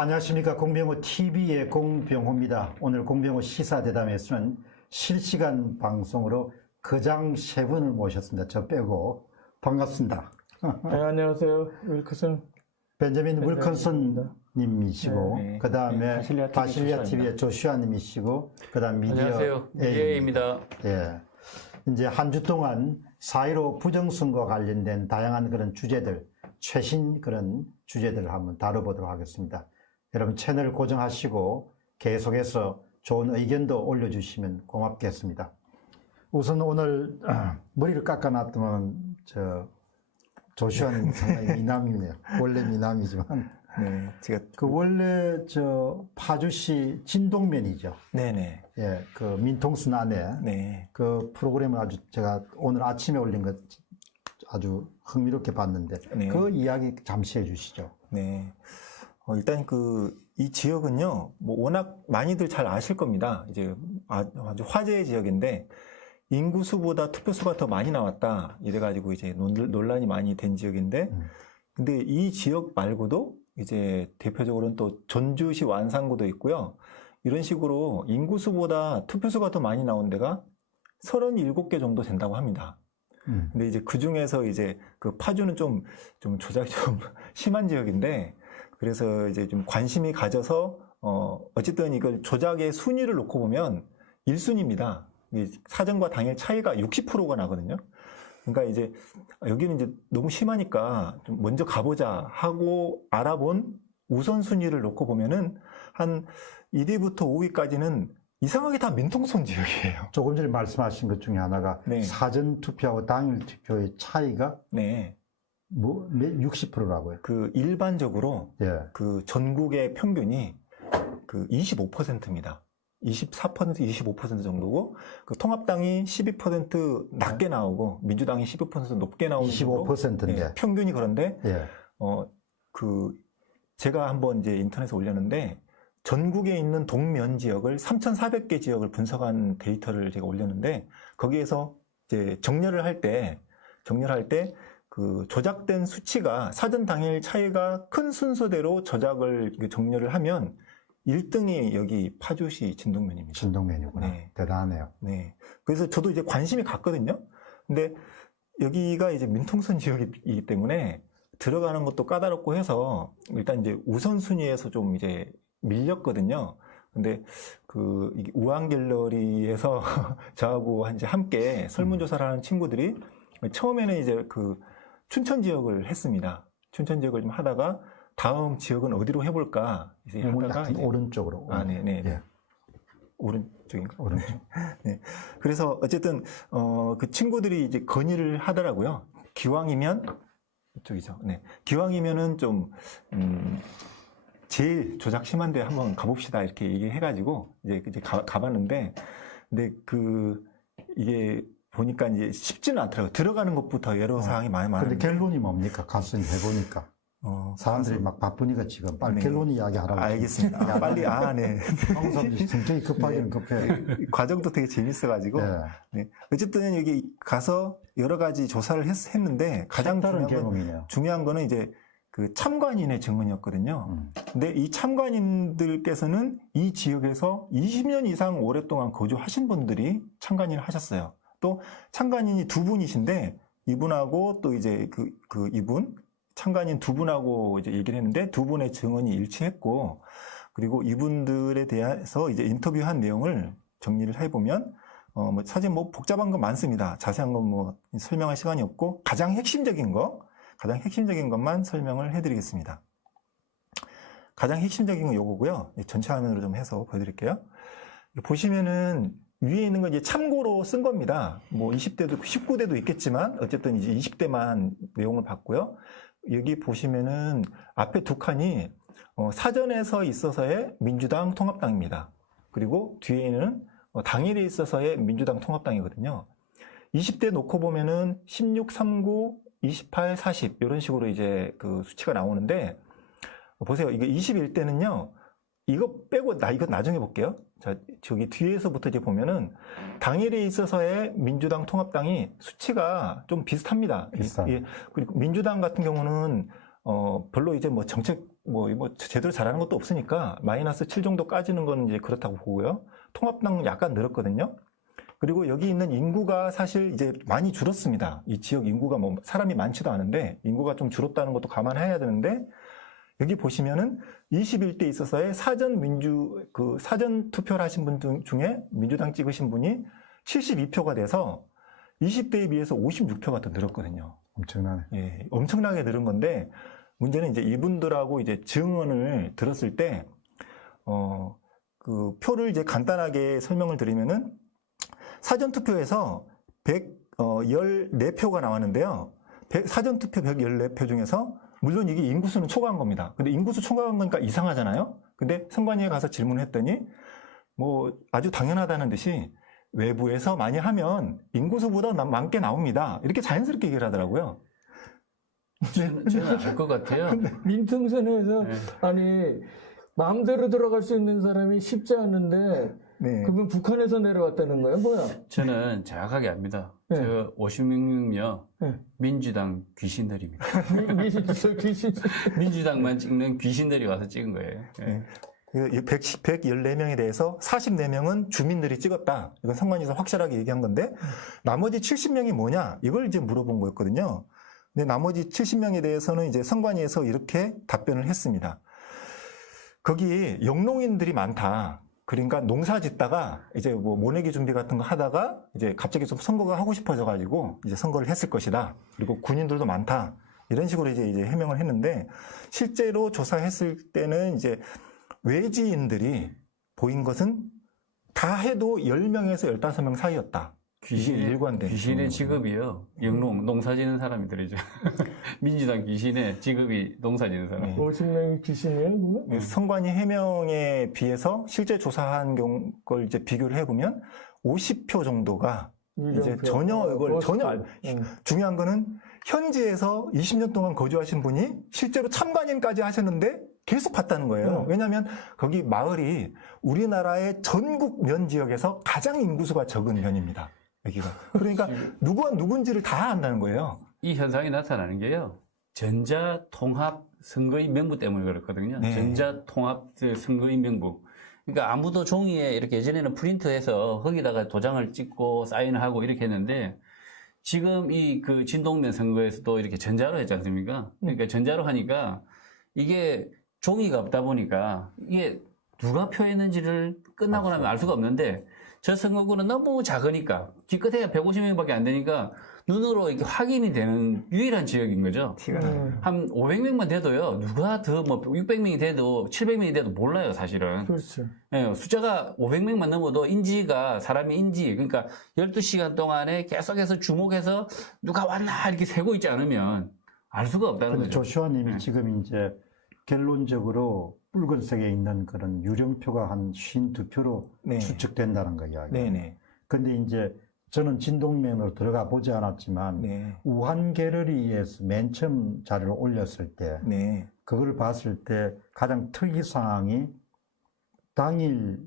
안녕하십니까. 공병호 TV의 공병호입니다. 오늘 공병호 시사대담에서는 실시간 방송으로 거장 세 분을 모셨습니다. 저 빼고 반갑습니다. 네, 안녕하세요. 윌커슨 벤자민 윌컨슨 님이시고 네. 그 다음에 바실리아 TV의 조슈아 님이시고 그 다음 미디어 안녕하세요. 미디어입니다. 예. 이제 한 주 동안 4.15 부정선거와 관련된 다양한 그런 주제들, 최신 그런 주제들을 한번 다뤄보도록 하겠습니다. 여러분 채널 고정하시고 계속해서 좋은 의견도 올려주시면 고맙겠습니다. 우선 오늘 머리를 깎아놨더만 조슈아님 상당히 미남이네요. 원래 미남이지만 네, 제가 원래 파주시 진동면이죠. 네네. 예, 그 민통순 안에 네. 그 프로그램을 아주 제가 오늘 아침에 올린 것 아주 흥미롭게 봤는데 네. 그 이야기 잠시 해주시죠. 네. 일단 이 지역은요, 뭐 워낙 많이들 잘 아실 겁니다. 이제 아주 화제의 지역인데 인구수보다 투표수가 더 많이 나왔다. 이래가지고 이제 논란이 많이 된 지역인데, 근데 이 지역 말고도 이제 대표적으로는 또 전주시 완산구도 있고요. 이런 식으로 인구수보다 투표수가 더 많이 나온 데가 37개 정도 된다고 합니다. 근데 이제 그 중에서 이제 그 파주는 좀 조작이 좀 심한 지역인데, 그래서 이제 좀 관심이 가져서, 어쨌든 이걸 조작의 순위를 놓고 보면 1순위입니다. 사전과 당일 차이가 60%가 나거든요. 그러니까 이제 여기는 이제 너무 심하니까 좀 먼저 가보자 하고 알아본 우선순위를 놓고 보면은 한 1위부터 5위까지는 이상하게 다 민통선 지역이에요. 조금 전에 말씀하신 것 중에 하나가 네. 사전 투표하고 당일 투표의 차이가 네. 60%라고요. 그 일반적으로 예. 그 전국의 평균이 그 25%입니다. 24%, 25% 정도고, 그 통합당이 12% 낮게 나오고, 민주당이 12% 높게 나오는 25%인데. 네, 평균이 그런데, 예. 제가 한번 이제 인터넷에 올렸는데, 전국에 있는 동면 지역을 3,400개 지역을 분석한 데이터를 제가 올렸는데, 거기에서 이제 정렬을 할 때, 그 조작된 수치가 사전 당일 차이가 큰 순서대로 조작을 정렬을 하면 1등이 여기 파주시 진동면입니다. 진동면이구나. 네. 대단하네요. 네. 그래서 저도 이제 관심이 갔거든요. 근데 여기가 이제 민통선 지역이기 때문에 들어가는 것도 까다롭고 해서 일단 이제 우선순위에서 좀 이제 밀렸거든요. 근데 이게 우한갤러리에서 저하고 이제 함께 설문조사를 하는 친구들이 처음에는 이제 춘천 지역을 했습니다. 춘천 지역을 좀 하다가 다음 지역은 어디로 해볼까 이제 하다가 이제 오른쪽으로. 네네. 예. 오른쪽인가? 오른쪽. 네. 그래서 어쨌든 그 친구들이 이제 건의를 하더라고요. 기왕이면 이쪽이죠. 네. 기왕이면은 좀 제일 조작 심한데 한번 가봅시다 이렇게 얘기해가지고 이제 가봤는데, 근데 이게 보니까 이제 쉽지는 않더라고요. 들어가는 것부터 애로사항이 많이 많은데. 근데 결론이 뭡니까? 가서 해보니까. 사람들이 막 바쁘니까 지금 빨리 네. 결론 이야기하라고. 알겠습니다. 빨리, 네. 한국 사람들이 성격이 급하기는 급해. 과정도 되게 재밌어가지고. 네. 네. 어쨌든 여기 가서 여러 가지 조사를 했는데 가장 다른 경험이네요. 중요한 거는 이제 그 참관인의 증언이었거든요. 근데 이 참관인들께서는 이 지역에서 20년 이상 오랫동안 거주하신 분들이 참관인을 하셨어요. 또 참관인이 두 분이신데 이분하고 또 이제 이분 참관인 두 분하고 이제 얘기를 했는데 두 분의 증언이 일치했고, 그리고 이분들에 대해서 이제 인터뷰한 내용을 정리를 해보면 사실 복잡한 건 많습니다. 자세한 건 설명할 시간이 없고 가장 핵심적인 것만 설명을 해드리겠습니다. 가장 핵심적인 건 요거고요. 전체 화면으로 좀 해서 보여드릴게요. 보시면은 위에 있는 건 이제 참고로 쓴 겁니다. 20대도 19대도 있겠지만 어쨌든 이제 20대만 내용을 봤고요. 여기 보시면은 앞에 두 칸이 사전에서 있어서의 민주당 통합당입니다. 그리고 뒤에는 당일에 있어서의 민주당 통합당이거든요. 20대 놓고 보면은 16, 39, 28, 40 이런 식으로 이제 그 수치가 나오는데, 보세요. 이게 21대는요. 이거 빼고 이거 나중에 볼게요. 자, 저기 뒤에서부터 이제 보면은 당일에 있어서의 민주당 통합당이 수치가 좀 비슷합니다. 비슷한. 예. 그리고 민주당 같은 경우는 별로 이제 정책 뭐 제대로 잘하는 것도 없으니까 마이너스 7 정도까지는 건 이제 그렇다고 보고요. 통합당 약간 늘었거든요. 그리고 여기 있는 인구가 사실 이제 많이 줄었습니다. 이 지역 인구가 뭐 사람이 많지도 않은데 인구가 좀 줄었다는 것도 감안해야 되는데 여기 보시면은 21대 있어서의 사전 투표를 하신 분 중에 민주당 찍으신 분이 72표가 돼서 20대에 비해서 56표가 더 늘었거든요. 엄청나네. 예, 엄청나게 늘은 건데 문제는 이제 이분들하고 이제 증언을 들었을 때, 그 표를 이제 간단하게 설명을 드리면은 사전투표에서 114표가 나왔는데요. 사전투표 114표 중에서 물론 이게 인구수는 초과한 겁니다. 근데 인구수 초과한 거니까 이상하잖아요. 근데 선관위에 가서 질문을 했더니 뭐 아주 당연하다는 듯이 외부에서 많이 하면 인구수보다 많게 나옵니다. 이렇게 자연스럽게 얘기를 하더라고요. 저는 알 것 같아요. 민통선에서 네. 아니 마음대로 들어갈 수 있는 사람이 쉽지 않은데 네. 그러면 북한에서 내려왔다는 거야 뭐야? 저는 정확하게 압니다. 네. 저 56명요 네. 민주당 귀신들입니다. 귀신. 민주당만 찍는 귀신들이 와서 찍은 거예요. 예. 114명에 대해서 44명은 주민들이 찍었다. 이건 선관위에서 확실하게 얘기한 건데 나머지 70명이 뭐냐? 이걸 이제 물어본 거였거든요. 근데 나머지 70명에 대해서는 이제 선관위에서 이렇게 답변을 했습니다. 거기 영농인들이 많다. 그러니까 농사 짓다가 이제 뭐 모내기 준비 같은 거 하다가 이제 갑자기 좀 선거가 하고 싶어져 가지고 이제 선거를 했을 것이다. 그리고 군인들도 많다. 이런 식으로 이제 해명을 했는데 실제로 조사했을 때는 이제 외지인들이 보인 것은 다 해도 10명에서 15명 사이였다. 이게 일관된. 귀신의 직업이요. 영농, 농사 짓는 사람들이죠. 민주당 귀신의 직업이 농사 짓는 사람. 50명이 귀신이에요 그러면? 선관위 해명에 비해서 실제 조사한 걸 이제 비교를 해보면 50표 정도가 이제 전혀 이걸 전혀 중요한 거는 현지에서 20년 동안 거주하신 분이 실제로 참관인까지 하셨는데 계속 봤다는 거예요. 왜냐하면 거기 마을이 우리나라의 전국 면 지역에서 가장 인구수가 적은 면입니다. 여기가. 그러니까 누구와 누군지를 다 안다는 거예요. 이 현상이 나타나는 게요. 전자통합 선거인 명부 때문에 그렇거든요. 네. 전자통합 선거인 명부. 그러니까 아무도 종이에 이렇게 예전에는 프린트해서 거기다가 도장을 찍고 사인을 하고 이렇게 했는데 지금 이 그 진동면 선거에서도 이렇게 전자로 했지 않습니까? 그러니까 전자로 하니까 이게 종이가 없다 보니까 이게 누가 표했는지를 끝나고 나면 알 수가 없는데 저 선거구는 너무 작으니까 기껏해야 150명밖에 안 되니까 눈으로 이렇게 확인이 되는 유일한 지역인 거죠. 티가 나요. 한 500명만 돼도요. 누가 더 뭐 600명이 돼도 700명이 돼도 몰라요, 사실은. 그렇죠. 예, 숫자가 500명만 넘어도 인지가 사람의 인지 그러니까 12시간 동안에 계속해서 주목해서 누가 왔나 이렇게 세고 있지 않으면 알 수가 없다는 근데 거죠. 조슈아님이 네. 지금 이제 결론적으로 붉은색에 있는 그런 유령표가 한 52표로 네. 추측된다는 거 이야기. 네네. 근데 이제 저는 진동면으로 들어가 보지 않았지만 네. 우한 갤러리에서 맨 처음 자료를 올렸을 때 네. 그걸 봤을 때 가장 특이사항이 당일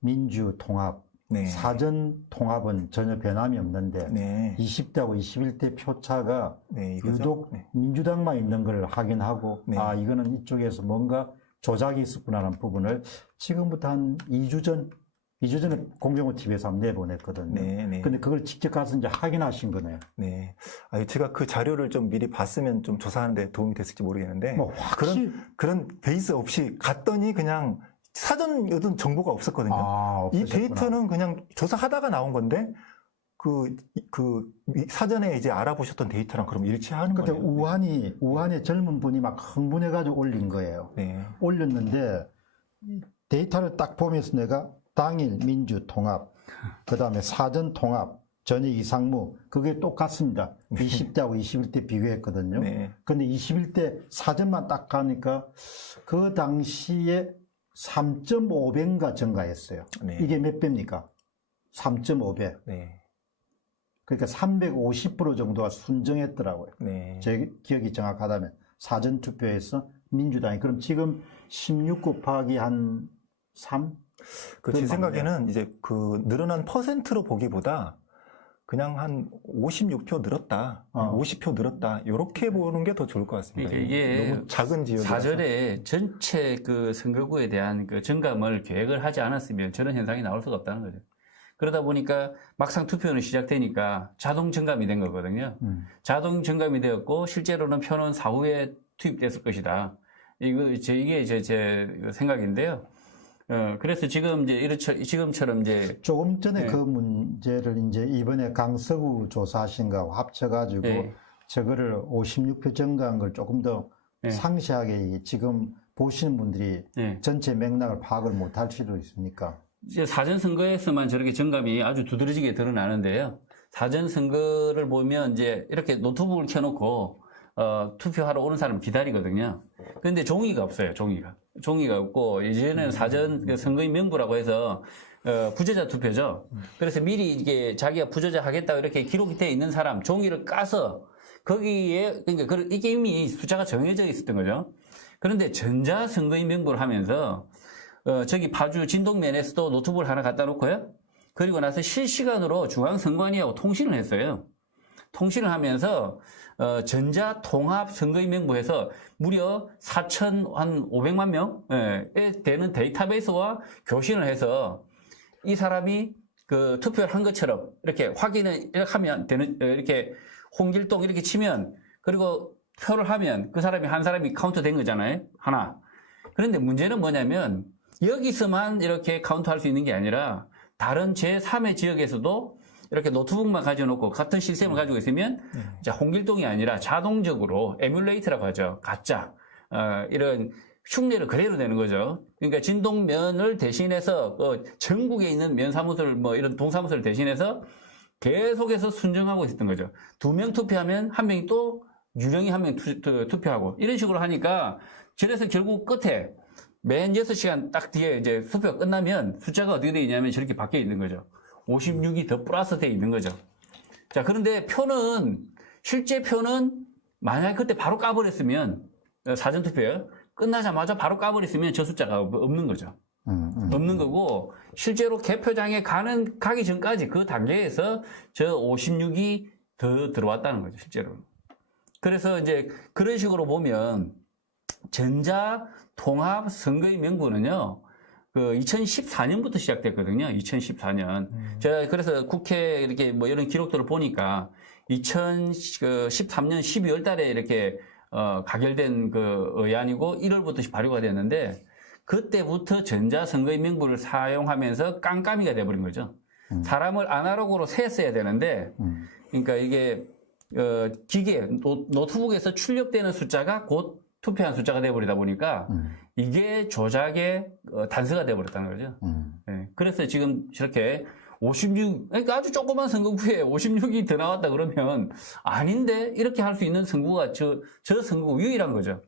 민주통합, 네. 사전통합은 전혀 변함이 없는데 네. 20대하고 21대 표차가 네. 이거죠. 유독 네. 민주당만 있는 걸 확인하고 네. 아 이거는 이쪽에서 뭔가 조작이 있었구나라는 부분을 지금부터 한 2주 전에 공병호 TV에서 한번 내보냈거든요. 네. 네. 근데 그걸 직접 가서 이제 확인하신 거네요. 네. 제가 그 자료를 좀 미리 봤으면 좀 조사하는데 도움이 됐을지 모르겠는데 뭐 확실히 그런 베이스 없이 갔더니 그냥 사전 어떤 정보가 없었거든요. 이 없으셨구나. 데이터는 그냥 조사하다가 나온 건데 사전에 이제 알아보셨던 데이터랑 그럼 일치하는 그때 거예요. 우한의 젊은 분이 막 흥분해가지고 올린 거예요. 네. 올렸는데 데이터를 딱 보면서 내가 당일 민주통합, 그 다음에 사전통합, 전혀 이상무 그게 똑같습니다. 20대하고 21대 비교했거든요. 네. 근데 21대 사전만 딱 가니까 그 당시에 3.5배인가 증가했어요. 네. 이게 몇 배입니까? 3.5배. 네. 그러니까 350% 정도가 순정했더라고요. 네. 제 기억이 정확하다면 사전투표에서 민주당이 그럼 지금 16 곱하기 한 3? 제 생각에는 이제 그 늘어난 퍼센트로 보기보다 그냥 한 56표 늘었다, 50표 늘었다, 이렇게 보는 게 더 좋을 것 같습니다. 그러니까 이게 너무 작은 지역이라서. 사전에 전체 그 선거구에 대한 그 증감을 계획을 하지 않았으면 저런 현상이 나올 수가 없다는 거죠. 그러다 보니까 막상 투표는 시작되니까 자동 증감이 된 거거든요. 자동 증감이 되었고 실제로는 표는 사후에 투입됐을 것이다. 이게 제 생각인데요. 그래서 지금 이제 지금처럼 이제 조금 전에 네. 그 문제를 이제 이번에 강서구 조사하신가하고 합쳐가지고 네. 저거를 56표 증가한 걸 조금 더 네. 상세하게 지금 보시는 분들이 네. 전체 맥락을 파악을 못할 수도 있으니까. 이제 사전 선거에서만 저렇게 증감이 아주 두드러지게 드러나는데요. 사전 선거를 보면 이제 이렇게 노트북을 켜놓고 투표하러 오는 사람 기다리거든요. 그런데 종이가 없어요. 종이가 없고 이제는 사전 그 선거인 명부라고 해서 부재자 투표죠. 그래서 미리 이게 자기가 부재자 하겠다고 이렇게 기록이 되어 있는 사람 종이를 까서 거기에 그러니까 이게 이미 숫자가 정해져 있었던 거죠. 그런데 전자 선거인 명부를 하면서 저기 파주 진동면에서도 노트북을 하나 갖다 놓고요. 그리고 나서 실시간으로 중앙선관위하고 통신을 했어요. 통신을 하면서 전자 통합 선거인 명부에서 무려 4,500만 명에 되는 데이터베이스와 교신을 해서 이 사람이 그 투표를 한 것처럼 이렇게 확인을 이렇게 하면 되는, 이렇게 홍길동 이렇게 치면 그리고 표를 하면 그 사람이 한 사람이 카운트 된 거잖아요. 하나. 그런데 문제는 뭐냐면 여기서만 이렇게 카운트할 수 있는 게 아니라 다른 제3의 지역에서도 이렇게 노트북만 가져놓고 같은 시스템을 가지고 있으면 이제 홍길동이 아니라 자동적으로 에뮬레이트라고 하죠. 가짜 이런 흉내를 그대로 내는 거죠. 그러니까 진동면을 대신해서 전국에 있는 면사무소를 뭐 이런 동사무소를 대신해서 계속해서 순정하고 있었던 거죠. 2명 투표하면 한 명이 또 유령이 한 명 투표하고 이런 식으로 하니까 그래서 결국 끝에 맨 6시간 딱 뒤에 이제 투표가 끝나면 숫자가 어떻게 되어 있냐면 저렇게 바뀌어 있는 거죠. 56이 더 플러스 되어 있는 거죠. 자, 그런데 실제 표는 만약에 그때 바로 까버렸으면, 사전투표요. 끝나자마자 바로 까버렸으면 저 숫자가 없는 거죠. 없는 거고, 실제로 개표장에 가기 전까지 그 단계에서 저 56이 더 들어왔다는 거죠, 실제로. 그래서 이제 그런 식으로 보면, 전자 통합 선거인 명부는요, 2014년부터 시작됐거든요. 2014년. 제가 그래서 국회 이렇게 뭐 이런 기록들을 보니까 2013년 12월 달에 이렇게 가결된 그 의안이고 1월부터 발효가 됐는데 그때부터 전자선거인 명부를 사용하면서 깜깜이가 돼버린 거죠. 사람을 아날로그로 세었어야 되는데 그러니까 이게 기계, 노트북에서 출력되는 숫자가 곧 투표한 숫자가 돼버리다 보니까 이게 조작의 단서가 돼버렸다는 거죠. 네. 그래서 지금 저렇게 56, 그러니까 아주 조그만 선거구에 56이 더 나왔다 그러면 아닌데 이렇게 할 수 있는 선거구가 저 선거구 유일한 거죠.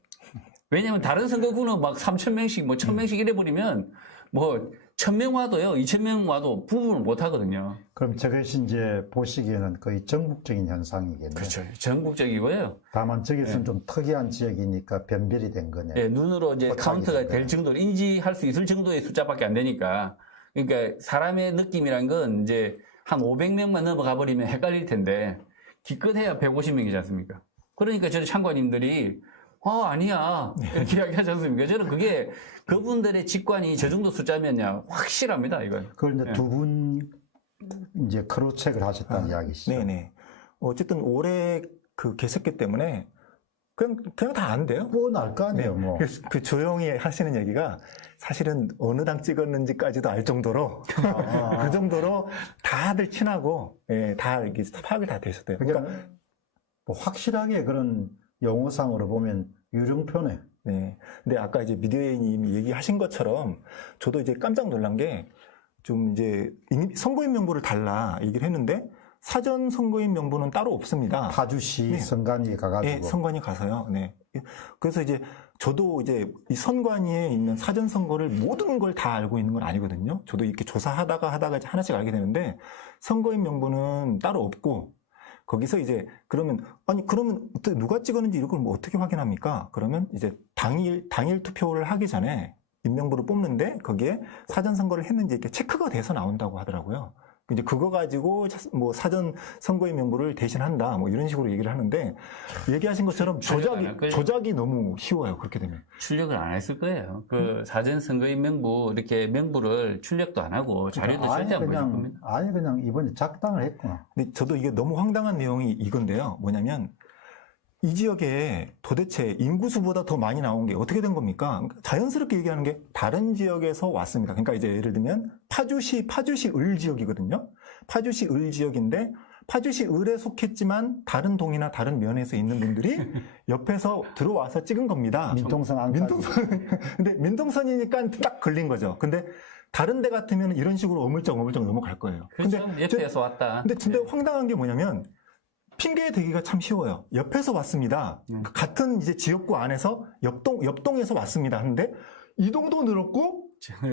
왜냐면 다른 선거구는 막 3,000명씩 뭐 1,000명씩 이래버리면 뭐 1,000명 와도요, 2,000명 와도 부분을 못 하거든요. 그럼 저것이 이제 보시기에는 거의 전국적인 현상이겠네요. 그렇죠. 전국적이고요. 다만 저기서는 좀 특이한 지역이니까 변별이 된 거네요. 네, 눈으로 이제 카운트가 될 정도로 인지할 수 있을 정도의 숫자밖에 안 되니까. 그러니까 사람의 느낌이란 건 이제 한 500명만 넘어가 버리면 헷갈릴 텐데 기껏해야 150명이지 않습니까? 그러니까 저는 참관인들이 아니야. 이렇게 이야기하지 않습니까? 저는 그게 그분들의 직관이 저 정도 숫자면요. 확실합니다, 이건. 그걸 이제 두 분 이제 크로스체크를 하셨다는 이야기시죠. 네네. 어쨌든 올해 그 개석기 때문에 그냥 다 안 돼요. 뻔할 거 아니에요, 네. 뭐. 그 조용히 하시는 얘기가 사실은 어느 당 찍었는지까지도 알 정도로 그 정도로 다들 친하고 다 이렇게 파악이 다 되셨대요. 그러니까 뭐 확실하게 그런 용어상으로 보면 유령표네. 네. 근데 아까 이제 미디어님이 얘기하신 것처럼 저도 이제 깜짝 놀란 게 좀 이제 선거인 명부를 달라 얘기를 했는데 사전 선거인 명부는 따로 없습니다. 파주시 네. 선관위 가가지고. 네, 선관위 가서요. 네. 그래서 이제 저도 이제 이 선관위에 있는 사전 선거를 모든 걸 다 알고 있는 건 아니거든요. 저도 이렇게 조사하다가 이제 하나씩 알게 되는데 선거인 명부는 따로 없고 거기서 이제 그러면 누가 찍었는지 이걸 뭐 어떻게 확인합니까? 그러면 이제 당일 투표를 하기 전에 인명부를 뽑는데 거기에 사전 선거를 했는지 이렇게 체크가 돼서 나온다고 하더라고요. 이제 그거 가지고 뭐 사전 선거인 명부를 대신한다 뭐 이런 식으로 얘기를 하는데 얘기하신 것처럼 조작이 너무 쉬워요. 그렇게 되면 출력을 안 했을 거예요. 그 사전 선거인 명부 이렇게 명부를 출력도 안 하고 자료도 절대 안 보실 겁니다. 아예 그냥 이번에 작당을 했구나. 근데 저도 이게 너무 황당한 내용이 이건데요. 뭐냐면 이 지역에 도대체 인구수보다 더 많이 나온 게 어떻게 된 겁니까? 그러니까 자연스럽게 얘기하는 게 다른 지역에서 왔습니다. 그러니까 이제 예를 들면 파주시 을 지역이거든요. 파주시 을 지역인데 파주시 을에 속했지만 다른 동이나 다른 면에서 있는 분들이 옆에서 들어와서 찍은 겁니다. 민통선 안까지. 근데 민통선이니까 딱 걸린 거죠. 근데 다른 데 같으면 이런 식으로 어물쩍 넘어갈 거예요. 그렇죠. 옆에서 왔다. 근데 진짜 황당한 게 뭐냐면 핑계 대기가 참 쉬워요. 옆에서 왔습니다. 같은 이제 지역구 안에서 옆동에서 왔습니다. 하는데 이 동도 늘었고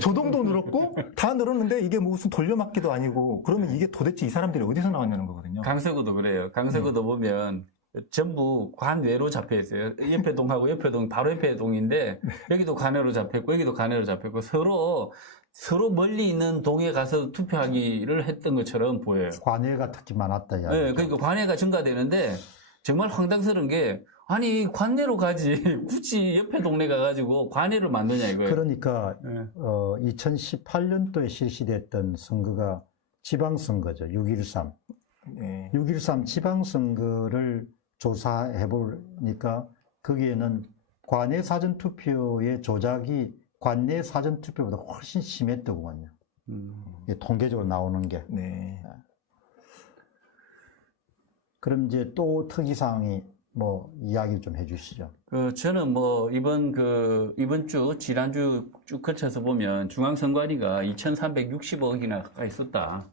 저 동도 늘었고 다 늘었는데 이게 무슨 돌려막기도 아니고 그러면 이게 도대체 이 사람들이 어디서 나왔냐는 거거든요. 강서구도 그래요. 강서구도 보면 전부 관외로 잡혀 있어요. 옆에 동하고 옆에 동 바로 옆에 동인데 여기도 관외로 잡혔고 여기도 관외로 잡혔고 서로 멀리 있는 동에 가서 투표하기를 했던 것처럼 보여요. 관외가 특히 많았다. 야. 네, 그러니까 관외가 증가되는데 정말 황당스러운 게 아니 관내로 가지 굳이 옆에 동네 가가지고 관외를 만드냐 이거예요. 그러니까 네. 2018년도에 실시됐던 선거가 지방선거죠. 6.13. 네. 6.13 지방선거를 조사해 보니까 거기에는 관내 사전투표의 조작이 관내 사전투표보다 훨씬 심했더군요. 이게 통계적으로 나오는 게. 네. 그럼 이제 또 특이사항이 뭐 이야기 좀 해주시죠. 저는 뭐 이번 주 지난주 쭉 거쳐서 보면 중앙선관위가 2,360억이나 가까이 썼다.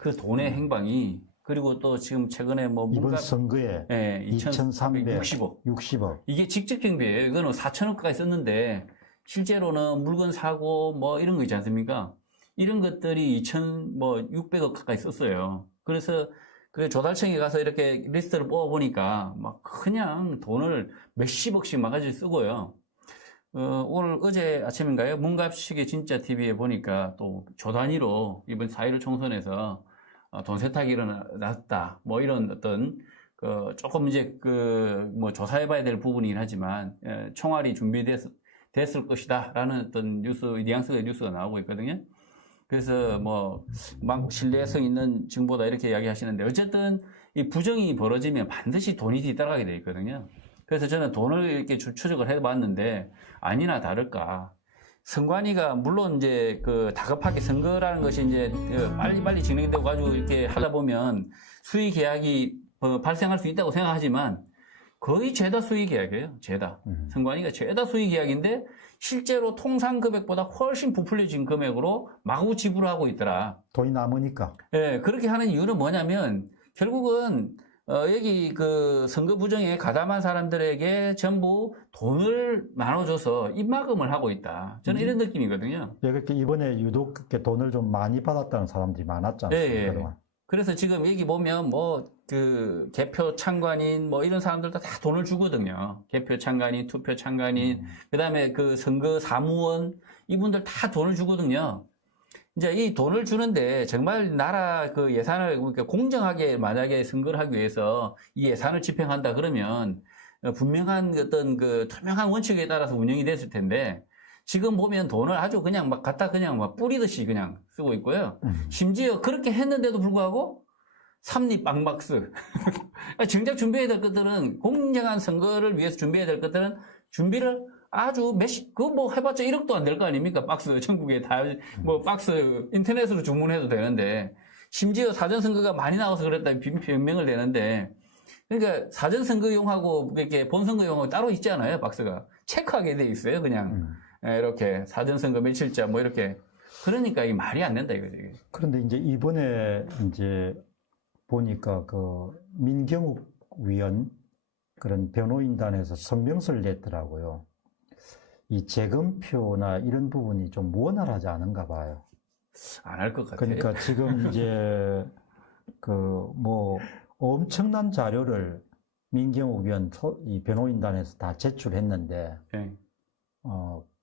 그 돈의 행방이 그리고 또 지금 최근에 뭐 이번 선거에 네, 2,360억. 60억. 이게 직접 경비예요. 이거는 4천억 가까이 썼는데 실제로는 물건 사고 뭐 이런 거 있지 않습니까? 이런 것들이 2,600억 가까이 썼어요. 그래서 그 조달청에 가서 이렇게 리스트를 뽑아보니까 막 그냥 돈을 몇십억씩 막 가지고 쓰고요. 어제 아침인가요? 문갑식의 진짜 TV에 보니까 또 조 단위로 이번 4.15 총선에서 돈 세탁이 일어났다. 뭐 이런 어떤 조금 이제 뭐 조사해봐야 될 부분이긴 하지만 총알이 준비됐을 것이다. 라는 어떤 뉘앙스의 뉴스가 나오고 있거든요. 그래서 막 신뢰성 있는 정보다 이렇게 이야기하시는데 어쨌든 이 부정이 벌어지면 반드시 돈이 뒤따라가게 돼 있거든요. 그래서 저는 돈을 이렇게 추적을 해봤는데 아니나 다를까 선관위가 물론 이제 다급하게 선거라는 것이 이제 빨리빨리 진행되고 가지고 이렇게 하다 보면 수의 계약이 발생할 수 있다고 생각하지만 거의 죄다 수의 계약이에요. 죄다. 선관위가 죄다 수의 계약인데 실제로 통상 금액보다 훨씬 부풀려진 금액으로 마구 지불하고 있더라. 돈이 남으니까. 예, 그렇게 하는 이유는 뭐냐면 결국은 여기 선거 부정에 가담한 사람들에게 전부 돈을 나눠줘서 입막음을 하고 있다. 저는 이런 느낌이거든요. 예, 그렇게 이번에 유독 그렇게 돈을 좀 많이 받았다는 사람들이 많았지 않습니까? 예, 예. 그동안. 그래서 지금 여기 보면 개표 참관인 이런 사람들도 다 돈을 주거든요. 개표 참관인, 투표 참관인, 그 다음에 선거 사무원, 이분들 다 돈을 주거든요. 이제 이 돈을 주는데 정말 나라 예산을 그러니까 공정하게 만약에 선거를 하기 위해서 이 예산을 집행한다 그러면 분명한 어떤 투명한 원칙에 따라서 운영이 됐을 텐데 지금 보면 돈을 아주 그냥 막 갖다 그냥 막 뿌리듯이 그냥 쓰고 있고요. 심지어 그렇게 했는데도 불구하고 삼립방박스. 정작 준비해야 될 것들은 공정한 선거를 위해서 준비해야 될 것들은 준비를 아주 해봤자 1억도 안 될 거 아닙니까? 박스 전국에 다 박스 인터넷으로 주문해도 되는데 심지어 사전선거가 많이 나와서 그랬다 변명을 내는데 그러니까 사전선거용하고 이렇게 본선거용하고 따로 있잖아요. 박스가 체크하게 돼 있어요. 그냥 이렇게 사전선거 며칠자 이렇게 그러니까 이게 말이 안 된다 이거죠. 이게. 그런데 이제 이번에 이제 보니까 민경욱 위원 그런 변호인단에서 성명서를 냈더라고요. 이 재검표나 이런 부분이 좀 원활하지 않은가 봐요. 안 할 것 같아요. 그러니까 지금 이제 엄청난 자료를 민경욱 위원 이 변호인단에서 다 제출했는데 네.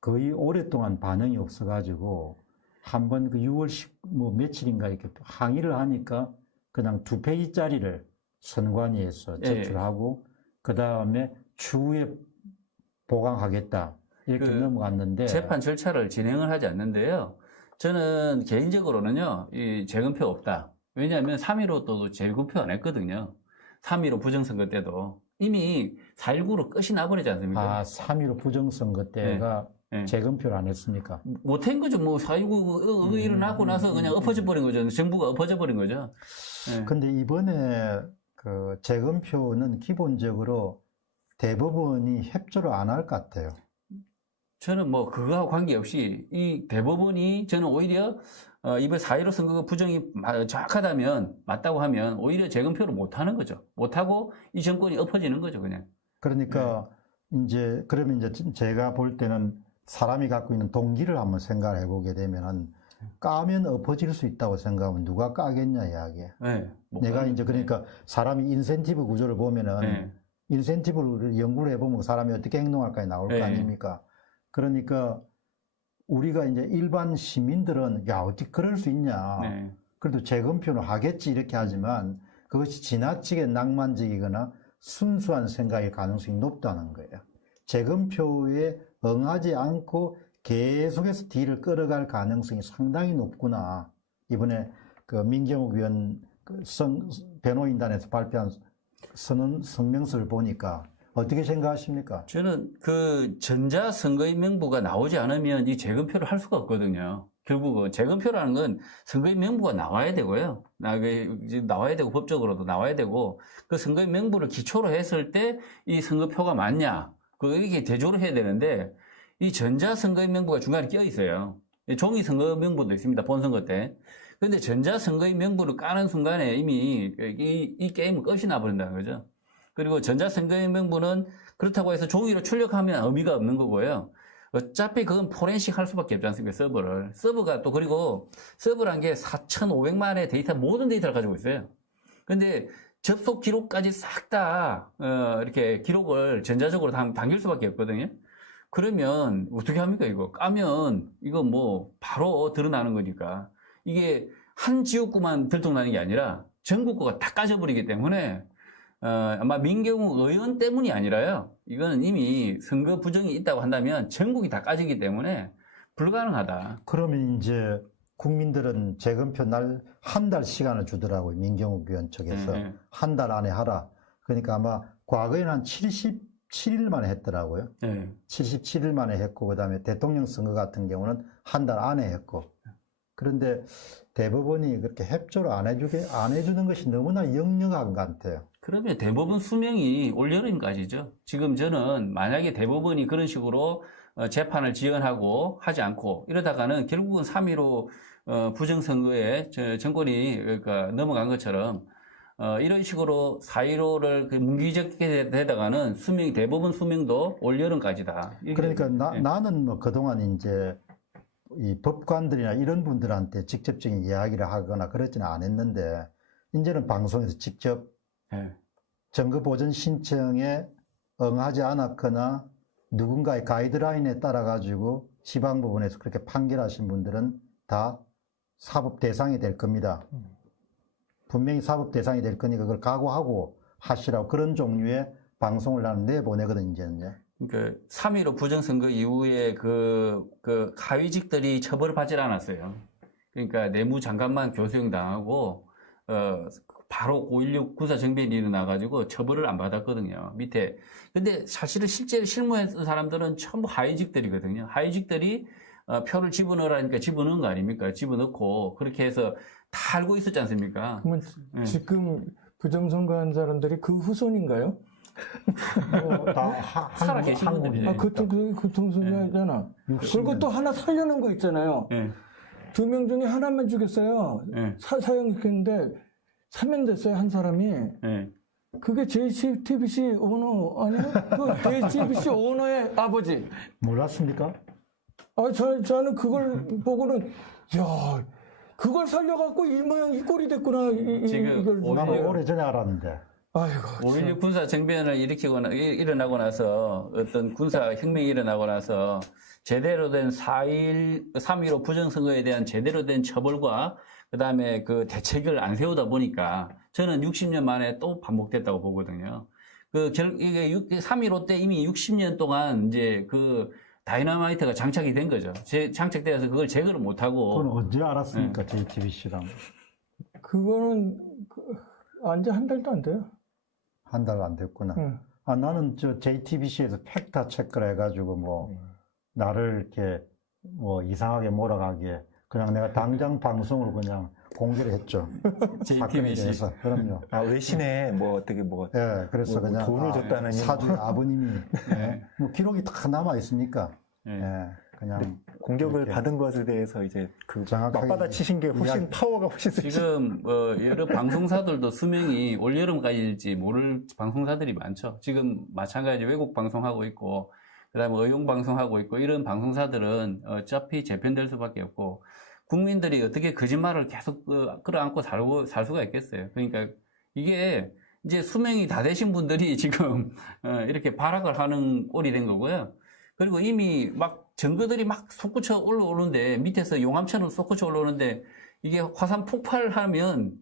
거의 오랫동안 반응이 없어가지고 한번 그 6월 뭐 며칠인가 이렇게 항의를 하니까 그냥 2페이지짜리를 선관위에서 제출하고 그 다음에 추후에 보강하겠다 이렇게 넘어갔는데 재판 절차를 진행을 하지 않는데요. 저는 개인적으로는요, 이 재검표 없다. 왜냐하면 3.15 재검표 안 했거든요. 3.15 부정선거 때도 이미 4.19로 끝이 나버리지 않습니까? 아, 3.15 부정선거 때가 네. 재검표를 안 했습니까? 못한 거죠. 뭐 4.19 일어나고 나서 그냥 엎어져 버린 거죠. 정부가 엎어져 버린 거죠. 네. 근데 이번에 그 재검표는 기본적으로 대법원이 협조를 안 할 것 같아요. 저는 뭐 그거하고 관계없이 이 대법원이 저는 오히려 이번 4.15 선거가 부정이 정확하다면 맞다고 하면 오히려 재검표를 못 하는 거죠. 못 하고 이 정권이 엎어지는 거죠, 그냥. 그러니까 이제 그러면 이제 제가 볼 때는 사람이 갖고 있는 동기를 한번 생각을 해보게 되면은 까면 엎어질 수 있다고 생각하면 누가 까겠냐 이야기에. 네, 못 내가 가는 이제 그러니까 사람이 인센티브 구조를 보면은 네. 인센티브를 연구를 해보면 사람이 어떻게 행동할까 나올 거 네. 아닙니까? 그러니까 우리가 이제 일반 시민들은 야 어떻게 그럴 수 있냐? 네. 그래도 재검표는 하겠지 이렇게 하지만 그것이 지나치게 낭만적이거나 순수한 생각일 가능성이 높다는 거예요. 재검표에 응하지 않고 계속해서 뒤를 끌어갈 가능성이 상당히 높구나. 이번에 그 민경욱 위원 변호인단에서 발표한 성명서를 보니까 어떻게 생각하십니까? 저는 그 전자선거인 명부가 나오지 않으면 이 재검표를 할 수가 없거든요. 결국은 재검표라는 건 선거인 명부가 나와야 되고요. 나와야 되고 법적으로도 나와야 되고 그 선거인 명부를 기초로 했을 때 이 선거표가 맞냐 그게 대조를 해야 되는데 이 전자선거인 명부가 중간에 끼어 있어요. 종이 선거 명부도 있습니다. 본선거 때. 그런데 전자선거인 명부를 까는 순간에 이미 이 게임은 끝이 나버린다는 거죠. 그리고 전자선거인 명부는 그렇다고 해서 종이로 출력하면 의미가 없는 거고요. 어차피 그건 포렌식 할 수밖에 없지 않습니까? 서버를. 서버가 또 그리고 서버란 게 4,500만의 데이터, 모든 데이터를 가지고 있어요. 근데 접속 기록까지 싹 다, 이렇게 기록을 전자적으로 당길 수밖에 없거든요. 그러면 어떻게 합니까, 이거? 까면 이거 뭐 바로 드러나는 거니까. 이게 한 지역구만 들통나는 게 아니라 전국 구가 다 까져버리기 때문에 아마 민경욱 의원 때문이 아니라요. 이거는 이미 선거 부정이 있다고 한다면 전국이 다 까지기 때문에 불가능하다. 그러면 이제 국민들은 재검표 날 한 달 시간을 주더라고요. 민경욱 위원 측에서. 네. 한 달 안에 하라. 그러니까 아마 과거에는 한 77일 만에 했더라고요. 네. 77일 만에 했고 그다음에 대통령 선거 같은 경우는 한 달 안에 했고. 그런데 대법원이 그렇게 협조를 안 해주는 것이 너무나 역력한 것 같아요. 그러면 대법원 수명이 올여름까지죠. 지금 저는 만약에 대법원이 그런 식으로 재판을 지연하고 하지 않고 이러다가는 결국은 3.15 부정선거에 정권이 그러니까 넘어간 것처럼 이런 식으로 4.15를 문기적게 되다가는 대법원 수명도 올여름까지다. 그러니까 나는 뭐 그동안 이제 이 법관들이나 이런 분들한테 직접적인 이야기를 하거나 그러지는 않았는데 이제는 방송에서 직접 네. 증거 보전 신청에 응하지 않았거나 누군가의 가이드라인에 따라 가지고 지방법원에서 그렇게 판결하신 분들은 다 사법 대상이 될 겁니다. 분명히 사법 대상이 될 거니까 그걸 각오하고 하시라고 그런 종류의 방송을 나는 내보내거든 이제는요. 그러니까 3.15 부정선거 이후에 그 하위직들이 처벌을 받질 않았어요. 그러니까 내무장관만 교수형 당하고 바로 5.16 군사정변이 일어나가지고 처벌을 안 받았거든요. 밑에. 근데 사실은 실제로 실무했던 사람들은 전부 하위직들이거든요. 하위직들이 표를 집어넣으라니까 집어넣은 거 아닙니까? 집어넣고 그렇게 해서 다 알고 있었지 않습니까? 그러면 네. 지금 부정선거한 사람들이 그 후손인가요? 살아 계신 분들이죠. 아, 그 통선거잖아. 그리고 또 하나 살려는 거 있잖아요. 네. 2명 중에 하나만 죽였어요. 네. 사형했는데 사면됐어요, 한 사람이. 네. 그게 JTBC 오너 아니에요? 그 JTBC 오너의 아버지. 몰랐습니까? 아, 저는 그걸 보고는 야, 그걸 살려갖고 이 모양 이 꼴이 됐구나. 지금 이걸 나는 오래전에 알았는데. 아이고. 5.16 군사政변을 일어나고 나서 어떤 군사 혁명이 일어나고 나서 제대로 된 3.15 부정선거에 대한 제대로 된 처벌과 그다음에 그 대책을 안 세우다 보니까 저는 60년 만에 또 반복됐다고 보거든요. 이게 3.15 때 이미 60년 동안 이제 그 다이너마이트가 장착이 된 거죠. 장착되어서 그걸 제거를 못하고. 그건 언제 알았습니까? JTBC랑. 그거는 안지 한 달도 안 돼요. 한 달 안 됐구나. 응. 아, 나는 저 JTBC에서 팩트 체크를 해가지고 뭐, 나를 이렇게 뭐 이상하게 몰아가기에 그냥 내가 당장 방송으로 그냥 공개를 했죠. 사건에 대해서. 그럼요. 아, 외신에 뭐 어떻게 뭐 예, 그래서 뭐 그냥 돈을 줬다는 사주 아버님이 뭐 기록이 다 남아 있으니까 예, 그냥 공격을 이렇게. 받은 것에 대해서 이제 그 정확하게 맞받아 치신 게 훨씬 이야기- 파워가 훨씬 세죠. 지금 여러 방송사들도 수명이 올여름까지일지 모를 방송사들이 많죠. 지금 마찬가지 외국 방송하고 있고 그다음에 의용 방송하고 있고 이런 방송사들은 어차피 재편될 수밖에 없고 국민들이 어떻게 거짓말을 계속 끌어안고 살 수가 있겠어요. 그러니까 이게 이제 수명이 다 되신 분들이 지금 이렇게 발악을 하는 꼴이 된 거고요. 그리고 이미 막 증거들이 막 솟구쳐 올라오는데 밑에서 용암처럼 솟구쳐 올라오는데 이게 화산 폭발하면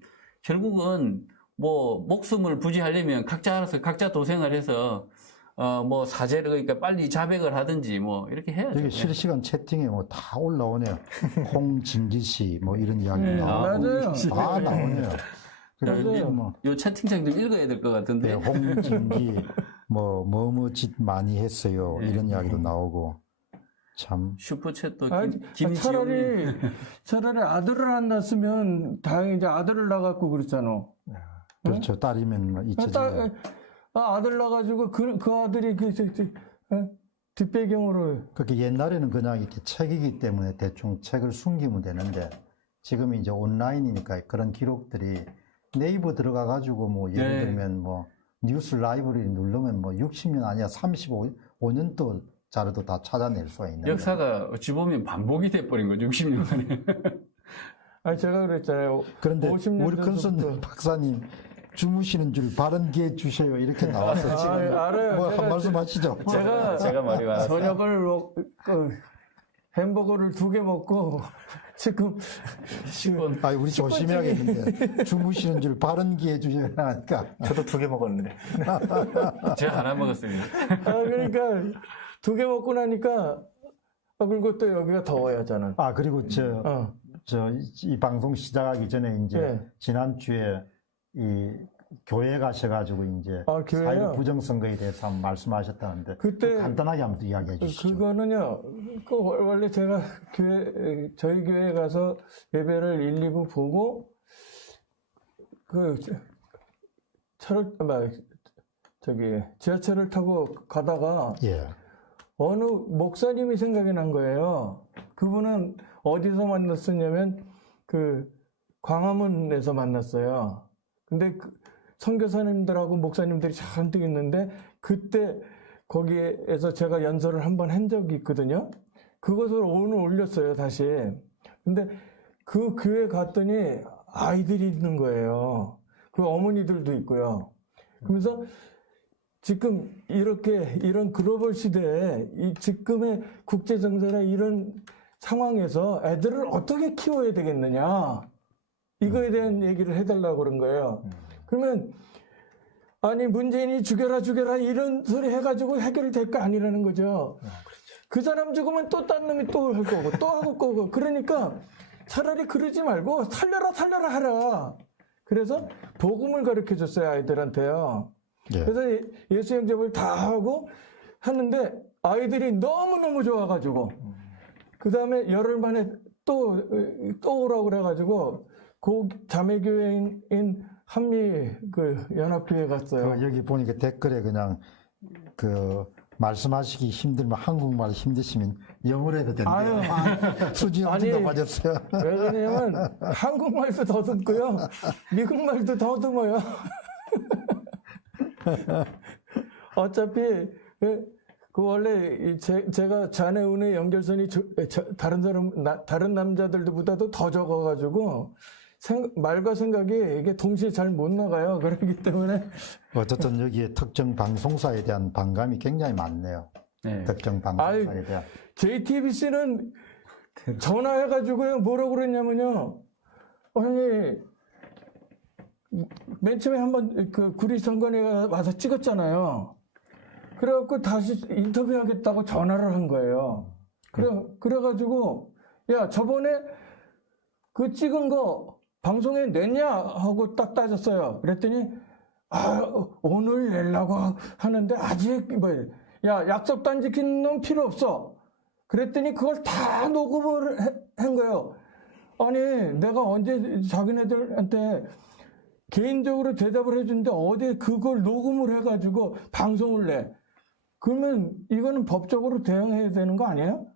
결국은 뭐 목숨을 부지하려면 각자 알아서 각자 도생을 해서 뭐 사죄를 그러니까 빨리 자백을 하든지 뭐 이렇게 해야죠. 여기 실시간 채팅에 뭐 다 올라오네요. 홍진기 씨 뭐 이런 이야기 나오고 맞아요. 다 나오네요. 그래서 맞아요. 뭐 요 채팅창 좀 읽어야 될 것 같은데. 네, 홍진기 뭐뭐 짓 많이 했어요 이런 이야기도 나오고 참 슈퍼챗도 차라리 아들을 안 낳았으면 다행히 이제 아들을 낳았고 그랬잖아. 그렇죠. 딸이면 뭐 잊혀지고 아들 낳아가지고 그 아들이 뒷배경으로 그렇게 옛날에는 그냥 이렇게 책이기 때문에 대충 책을 숨기면 되는데 지금 이제 온라인이니까 그런 기록들이 네이버 들어가 가지고 뭐 예를 네. 들면 뭐 뉴스 라이브러리 누르면 뭐 60년 아니야 35년 또 자료도 다 찾아낼 수가 있는 역사가 어찌 보면 반복이 돼버린 거죠. 60년 만에. 아니 제가 그랬잖아요. 그런데 50년 우리 큰손 전부터. 박사님 주무시는 줄 바른 기회 주세요 이렇게 나와서 지금 알아요. 뭐 한 말씀 하시죠. 제가 말이 많았어요. 저녁을 햄버거를 2개 먹고 지금 10원. 아, 우리 조심해야겠는데 주무시는 줄 바른 기회 주세요 하니까 저도 2개 먹었는데. 제가 하나 먹었습니다. 그러니까 2개 먹고 나니까 그리고 또 여기가 더워요 저는. 아 그리고 이 방송 시작하기 전에 이제 네. 지난주에 이 교회 가셔가지고 이제 교회요? 4.15 부정선거에 대해서 한번 말씀하셨다는데 그때 간단하게 한번 이야기해 주시죠. 그거는요. 원래 제가 저희 교회 가서 예배를 1, 2부 보고 지하철을 타고 가다가 예. 어느 목사님이 생각이 난 거예요. 그분은 어디서 만났었냐면 광화문에서 만났어요. 근데 선교사님들하고 목사님들이 잔뜩 있는데 그때 거기에서 제가 연설을 한번 한 적이 있거든요. 그것을 오늘 올렸어요, 다시. 근데 그 교회 갔더니 아이들이 있는 거예요. 그 어머니들도 있고요. 그러면서 지금 이런 글로벌 시대에 이 지금의 국제 정세나 이런 상황에서 애들을 어떻게 키워야 되겠느냐. 이거에 대한 얘기를 해달라고 그런 거예요. 그러면 아니 문재인이 죽여라 이런 소리 해가지고 해결될 거 아니라는 거죠. 그 사람 죽으면 또 딴 놈이 또 할 거고 또 하고 거고 그러니까 차라리 그러지 말고 살려라 하라. 그래서 복음을 가르쳐 줬어요 아이들한테요. 예. 그래서 예수 영접을 다 하고 하는데 아이들이 너무너무 좋아가지고 그 다음에 열흘 만에 또 오라고 그래가지고 그 자매교회인 한미 연합교회 갔어요. 여기 보니까 댓글에 그냥 말씀하시기 힘들면 한국말 힘드시면 영어로 해도 된대요. 수지 엄청 높아졌어요. 왜 그러냐면 한국말도 더듬고요. 미국말도 더듬어요. 어차피 원래 제가 자네 운의 연결선이 다른 남자들보다도 더 적어가지고 말과 생각이 이게 동시에 잘 못 나가요. 그렇기 때문에 어쨌든 여기에 특정 방송사에 대한 반감이 굉장히 많네요. 네. 특정 방송사에 대한. JTBC는 전화해가지고요 뭐라고 그랬냐면요. 아니 맨 처음에 한번 그 구리선관위에 와서 찍었잖아요. 그래갖고 다시 인터뷰하겠다고 전화를 한 거예요. 그래가지고 야 저번에 그 찍은 거 방송에 냈냐 하고 딱 따졌어요. 그랬더니 오늘 내려고 하는데 아직 야 약속도 안 지키는 놈 필요 없어. 그랬더니 그걸 다 녹음을 한 거예요. 아니 내가 언제 자기네들한테 개인적으로 대답을 해주는데 어디 그걸 녹음을 해가지고 방송을 내. 그러면 이거는 법적으로 대응해야 되는 거 아니에요?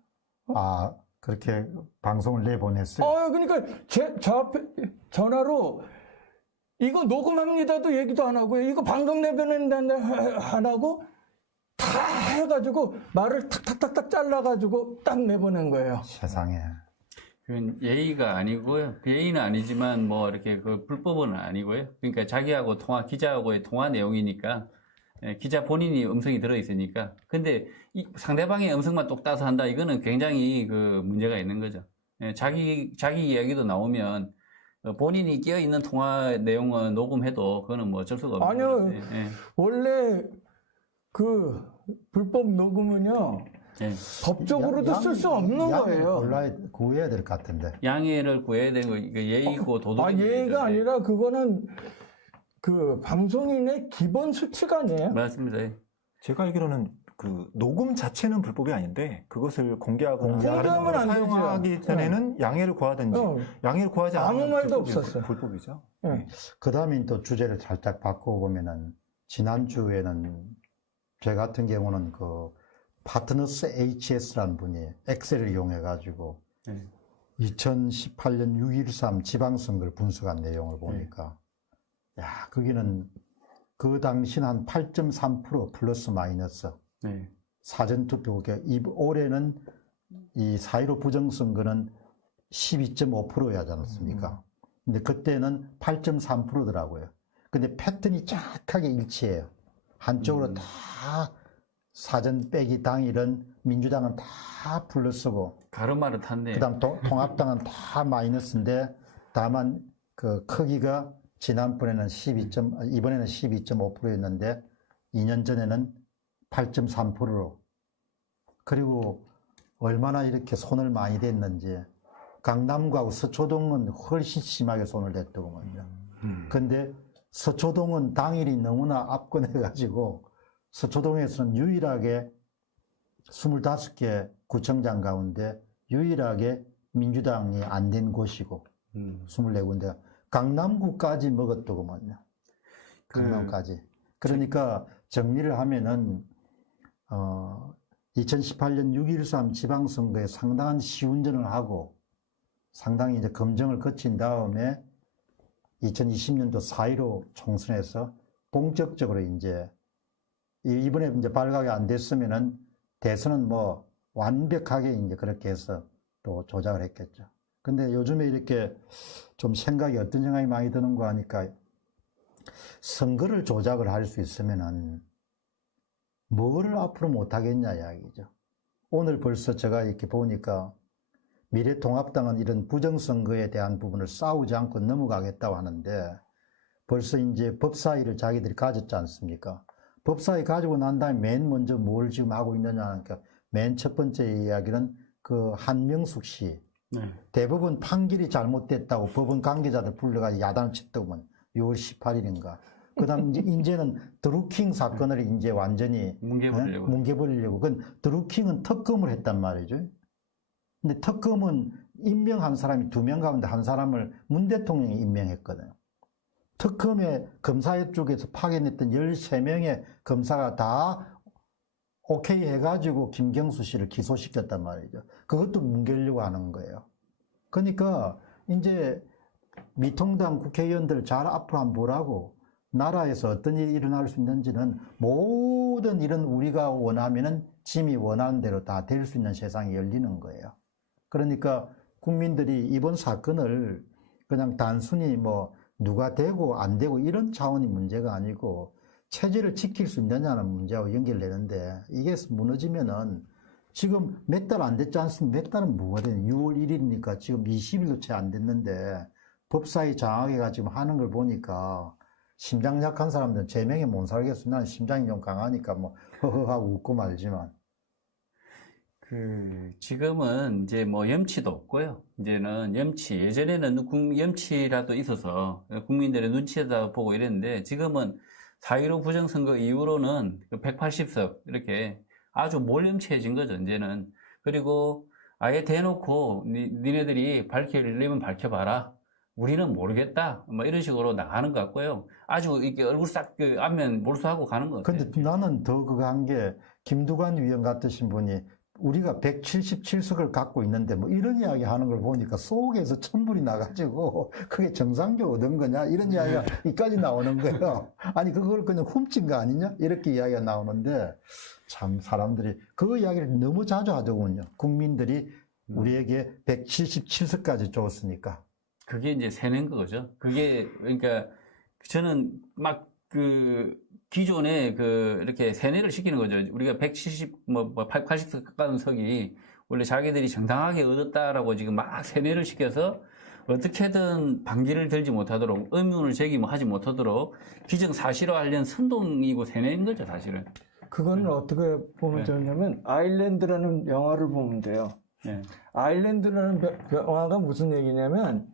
아, 그렇게 방송을 내보냈어요? 그러니까 저 앞에 전화로 이거 녹음합니다도 얘기도 안 하고 이거 방송 내보낸다는데 안 하고 다 해가지고 말을 탁탁탁탁 잘라가지고 딱 내보낸 거예요. 세상에. 그건 예의가 아니고요. 예의는 아니지만 뭐 이렇게 그 불법은 아니고요. 그러니까 자기하고 기자하고의 통화 내용이니까 기자 본인이 음성이 들어있으니까. 근데 상대방의 음성만 똑 따서 한다. 이거는 굉장히 그 문제가 있는 거죠. 자기 이야기도 나오면 본인이 끼어 있는 통화 내용은 녹음해도 그거는 뭐 어쩔 수가 없는 아니요. 거죠. 예. 원래 그 불법 녹음은요. 예. 법적으로도 쓸 수 없는 거예요. 구해야 될 것 같은데. 양해를 구해야 되는 거, 이거 예의고 도덕이. 예의가 아니라 그거는 그 방송인의 기본 수치가 아니에요. 맞습니다. 예. 제가 알기로는 그 녹음 자체는 불법이 아닌데 그것을 공개하거나 공개하면 다른 방법으로 안 되죠. 사용하기 전에는 양해를 구하든지 양해를 구하지 아무 않으면 말도 불법이- 없었어요. 불법이죠. 네. 그 다음에 또 주제를 살짝 바꿔보면은, 지난주에는, 제 같은 경우는 그, 파트너스 HS라는 분이 엑셀을 이용해가지고, 2018년 6.13 지방선거를 분석한 내용을 보니까, 야, 거기는 그 당시는 한 8.3% 플러스 마이너스. 네. 사전투표, 올해는 이 4.15 부정선거는 12.5%였지 않았습니까? 근데 그때는 8.3%더라고요. 근데 패턴이 정확하게 일치해요. 한쪽으로 다 사전 빼기 당일은 민주당은 다 플러스고, 가르마를 탔네요. 그 다음 통합당은 다 마이너스인데, 다만 그 크기가 지난번에는 이번에는 12.5%였는데, 2년 전에는 8.3%로. 그리고 얼마나 이렇게 손을 많이 댔는지, 강남구하고 서초동은 훨씬 심하게 손을 댔더군요. 근데 서초동은 당일이 너무나 압권해가지고, 서초동에서는 유일하게 25개 구청장 가운데 유일하게 민주당이 안 된 곳이고, 24군데. 강남구까지 먹었더구먼요. 강남까지. 그러니까 정리를 하면은, 2018년 6.13 지방선거에 상당한 시운전을 하고, 상당히 이제 검증을 거친 다음에 2020년도 4.15 총선에서 본격적으로 이제 이번에 이제 발각이 안 됐으면은 대선은 뭐 완벽하게 이제 그렇게 해서 또 조작을 했겠죠. 근데 요즘에 이렇게 좀 어떤 생각이 많이 드는 거 하니까 선거를 조작을 할 수 있으면은 뭐를 앞으로 못 하겠냐 이야기죠. 오늘 벌써 제가 이렇게 보니까 미래통합당은 이런 부정선거에 대한 부분을 싸우지 않고 넘어가겠다고 하는데 벌써 이제 법사위를 자기들이 가졌지 않습니까? 법사위 가지고 난 다음에 맨 먼저 뭘 지금 하고 있느냐 하니까 맨 첫 번째 이야기는 그 한명숙 씨. 네. 대법원 판결이 잘못됐다고 법원 관계자들 불러가지고 야단을 쳤더구먼. 6월 18일인가. 그 다음 이제는 드루킹 사건을 이제 완전히 뭉개버리려고. 뭉개버리려고. 그건 드루킹은 특검을 했단 말이죠. 근데 특검은 임명한 사람이 2명 가운데 한 사람을 문 대통령이 임명했거든요. 특검의 검사 쪽에서 파견했던 13명의 검사가 다 오케이 해가지고 김경수 씨를 기소시켰단 말이죠. 그것도 뭉개려고 하는 거예요. 그러니까 이제 미통당 국회의원들 잘 앞으로 한번 보라고, 나라에서 어떤 일이 일어날 수 있는지는 모든 일은 우리가 원하면은 짐이 원하는 대로 다 될 수 있는 세상이 열리는 거예요. 그러니까 국민들이 이번 사건을 그냥 단순히 뭐 누가 되고 안 되고 이런 차원이 문제가 아니고 체제를 지킬 수 있느냐는 문제하고 연결되는데 이게 무너지면은 지금 몇 달 안 됐지 않습니까? 몇 달은 뭐가 되냐? 6월 1일이니까 지금 20일도 채 안 됐는데 법사위 장악해가 지금 하는 걸 보니까 심장 약한 사람들은 제명에 못 살겠어. 나는 심장이 좀 강하니까 뭐 허허하고 웃고 말지만. 지금은 이제 뭐 염치도 없고요. 이제는 예전에는 염치라도 있어서 국민들의 눈치에다 보고 이랬는데 지금은 4.15 부정선거 이후로는 180석 이렇게 아주 몰염치해진 거죠, 이제는. 그리고 아예 대놓고 니네들이 밝히려면 밝혀봐라. 우리는 모르겠다. 뭐 이런 식으로 나가는 것 같고요. 아주 이렇게 얼굴 싹 안면 몰수하고 가는 것 같아요. 근데 나는 더 그거 한 게 김두관 위원 같으신 분이 우리가 177석을 갖고 있는데 뭐 이런 이야기 하는 걸 보니까 속에서 천불이 나가지고 그게 정상적으로 얻은 거냐 이런 이야기가 이까지 나오는 거예요. 아니 그걸 그냥 훔친 거 아니냐 이렇게 이야기가 나오는데 참 사람들이 그 이야기를 너무 자주 하더군요. 국민들이 우리에게 177석까지 줬으니까. 그게 이제 세는 거죠. 그게 그러니까 저는 막 기존에 이렇게 세뇌를 시키는 거죠. 우리가 180석 가까운 석이 원래 자기들이 정당하게 얻었다라고 지금 막 세뇌를 시켜서 어떻게든 반기를 들지 못하도록 의문을 제기하지 못하도록 기정사실화하려는 선동이고 세뇌인 거죠, 사실은. 그거는 어떻게 보면 되냐면 아일랜드라는 영화를 보면 돼요. 네. 아일랜드라는 영화가 무슨 얘기냐면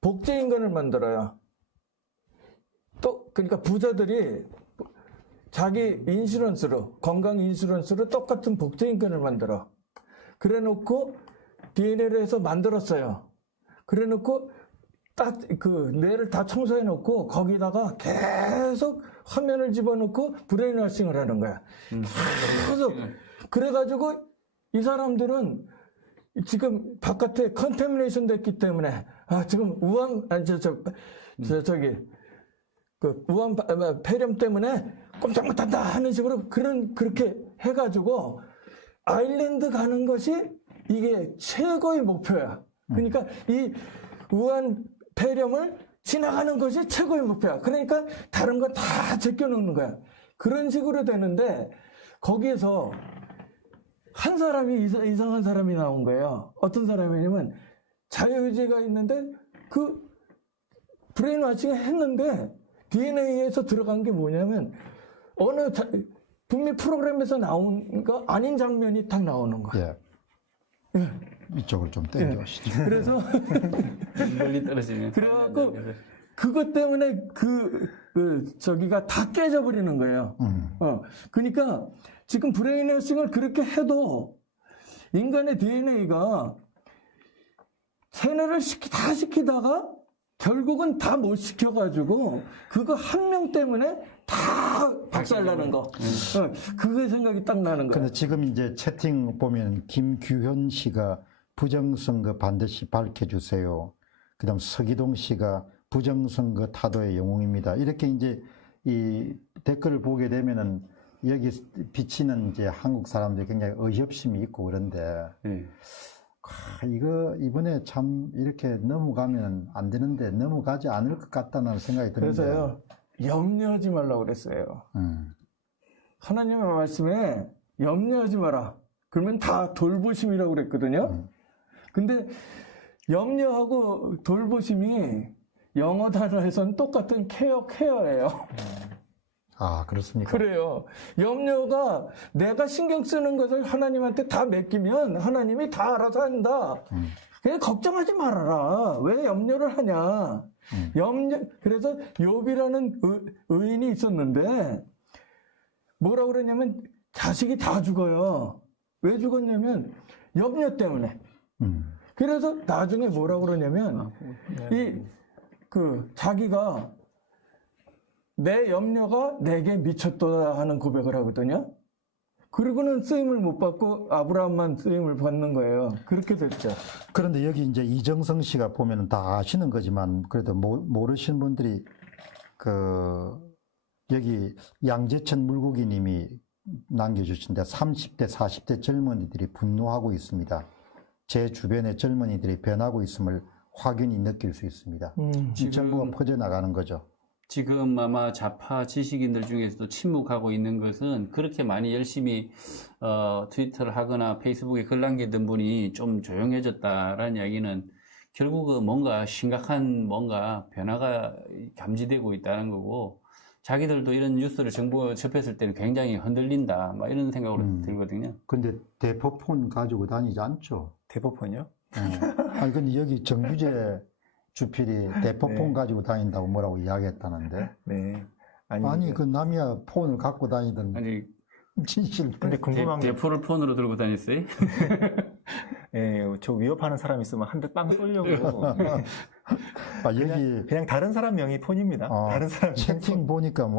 복제 인간을 만들어요. 또 그러니까 부자들이 자기 인슈런스로 건강 인슈런스로 똑같은 복제 인간을 만들어. 그래놓고 DNA를 해서 만들었어요. 그래놓고 딱 뇌를 다 청소해놓고 거기다가 계속 화면을 집어넣고 브레인워싱을 하는 거야. 계속 그래가지고 이 사람들은 지금 바깥에 컨테미네이션 됐기 때문에 지금 우한 우한 폐렴 때문에 꼼짝 못한다 하는 식으로 그렇게 해가지고 아일랜드 가는 것이 이게 최고의 목표야. 그러니까 이 우한 폐렴을 지나가는 것이 최고의 목표야. 그러니까 다른 건 다 제껴놓는 거야. 그런 식으로 되는데 거기에서 한 사람이 이상한 사람이 나온 거예요. 어떤 사람이냐면 자유의지가 있는데 그 브레인 와싱을 했는데 DNA에서 들어간 게 뭐냐면 북미 프로그램에서 나온 거 아닌 장면이 딱 나오는 거야. 예. 예. 이쪽을 좀 땡겨주시죠. 그래서 멀리 떨어지면. 그래갖고 그것 때문에 저기가 다 깨져버리는 거예요. 그러니까 지금 브레인 워싱을 그렇게 해도 인간의 DNA가 세뇌를 다 시키다가 결국은 다 못 시켜가지고 그거 한 명 때문에 다 박살나는 거. 그거 생각이 딱 나는 거예요. 근데 지금 이제 채팅 보면 김규현 씨가 부정선거 반드시 밝혀주세요. 그 다음 서기동 씨가 부정선거 타도의 영웅입니다. 이렇게 이제 이 댓글을 보게 되면은 여기 비치는 이제 한국 사람들이 굉장히 의협심이 있고 그런데 이거 이번에 참 이렇게 넘어가면 안 되는데 넘어가지 않을 것 같다는 생각이 드는데. 그래서요 염려하지 말라고 그랬어요. 하나님의 말씀에 염려하지 마라. 그러면 다 돌보심이라고 그랬거든요. 근데 염려하고 돌보심이 영어 단어에서는 똑같은 케어예요. 아, 그렇습니까? 그래요. 염려가 내가 신경 쓰는 것을 하나님한테 다 맡기면 하나님이 다 알아서 한다. 그냥 걱정하지 말아라. 왜 염려를 하냐. 그래서 욥이라는 의인이 있었는데 뭐라고 그러냐면 자식이 다 죽어요. 왜 죽었냐면 염려 때문에. 그래서 나중에 뭐라고 그러냐면 자기가 내 염려가 내게 미쳤도다 하는 고백을 하거든요. 그리고는 쓰임을 못 받고 아브라함만 쓰임을 받는 거예요. 그렇게 됐죠. 그런데 여기 이제 이정성 씨가 보면 다 아시는 거지만 그래도 모르시는 분들이 여기 양재천 물고기 님이 남겨주신데 30대, 40대 젊은이들이 분노하고 있습니다. 제 주변의 젊은이들이 변하고 있음을 확연히 느낄 수 있습니다. 이 지금- 정보가 퍼져나가는 거죠. 지금 아마 좌파 지식인들 중에서도 침묵하고 있는 것은 그렇게 많이 열심히 트위터를 하거나 페이스북에 글 남기던 분이 좀 조용해졌다라는 이야기는 결국은 뭔가 심각한 뭔가 변화가 감지되고 있다는 거고, 자기들도 이런 뉴스를 정보에 접했을 때는 굉장히 흔들린다, 막 이런 생각으로 들거든요. 근데 대포폰 가지고 다니지 않죠? 대법원이요? 아니, 근데 여기 정규재 주필이 대포폰 네. 가지고 다닌다고 뭐라고 이야기했다는데. 네. 아니, 그 남이야 폰을 갖고 다니던 아니, 진실. 근데 궁금한 게, 대포를 폰으로 들고 다녔어요? 예, 저 위협하는 사람 있으면 한 대 빵 쏠려고. 아, 여기 그냥 다른 사람 명의 폰입니다. 다른 사람 채팅 보니까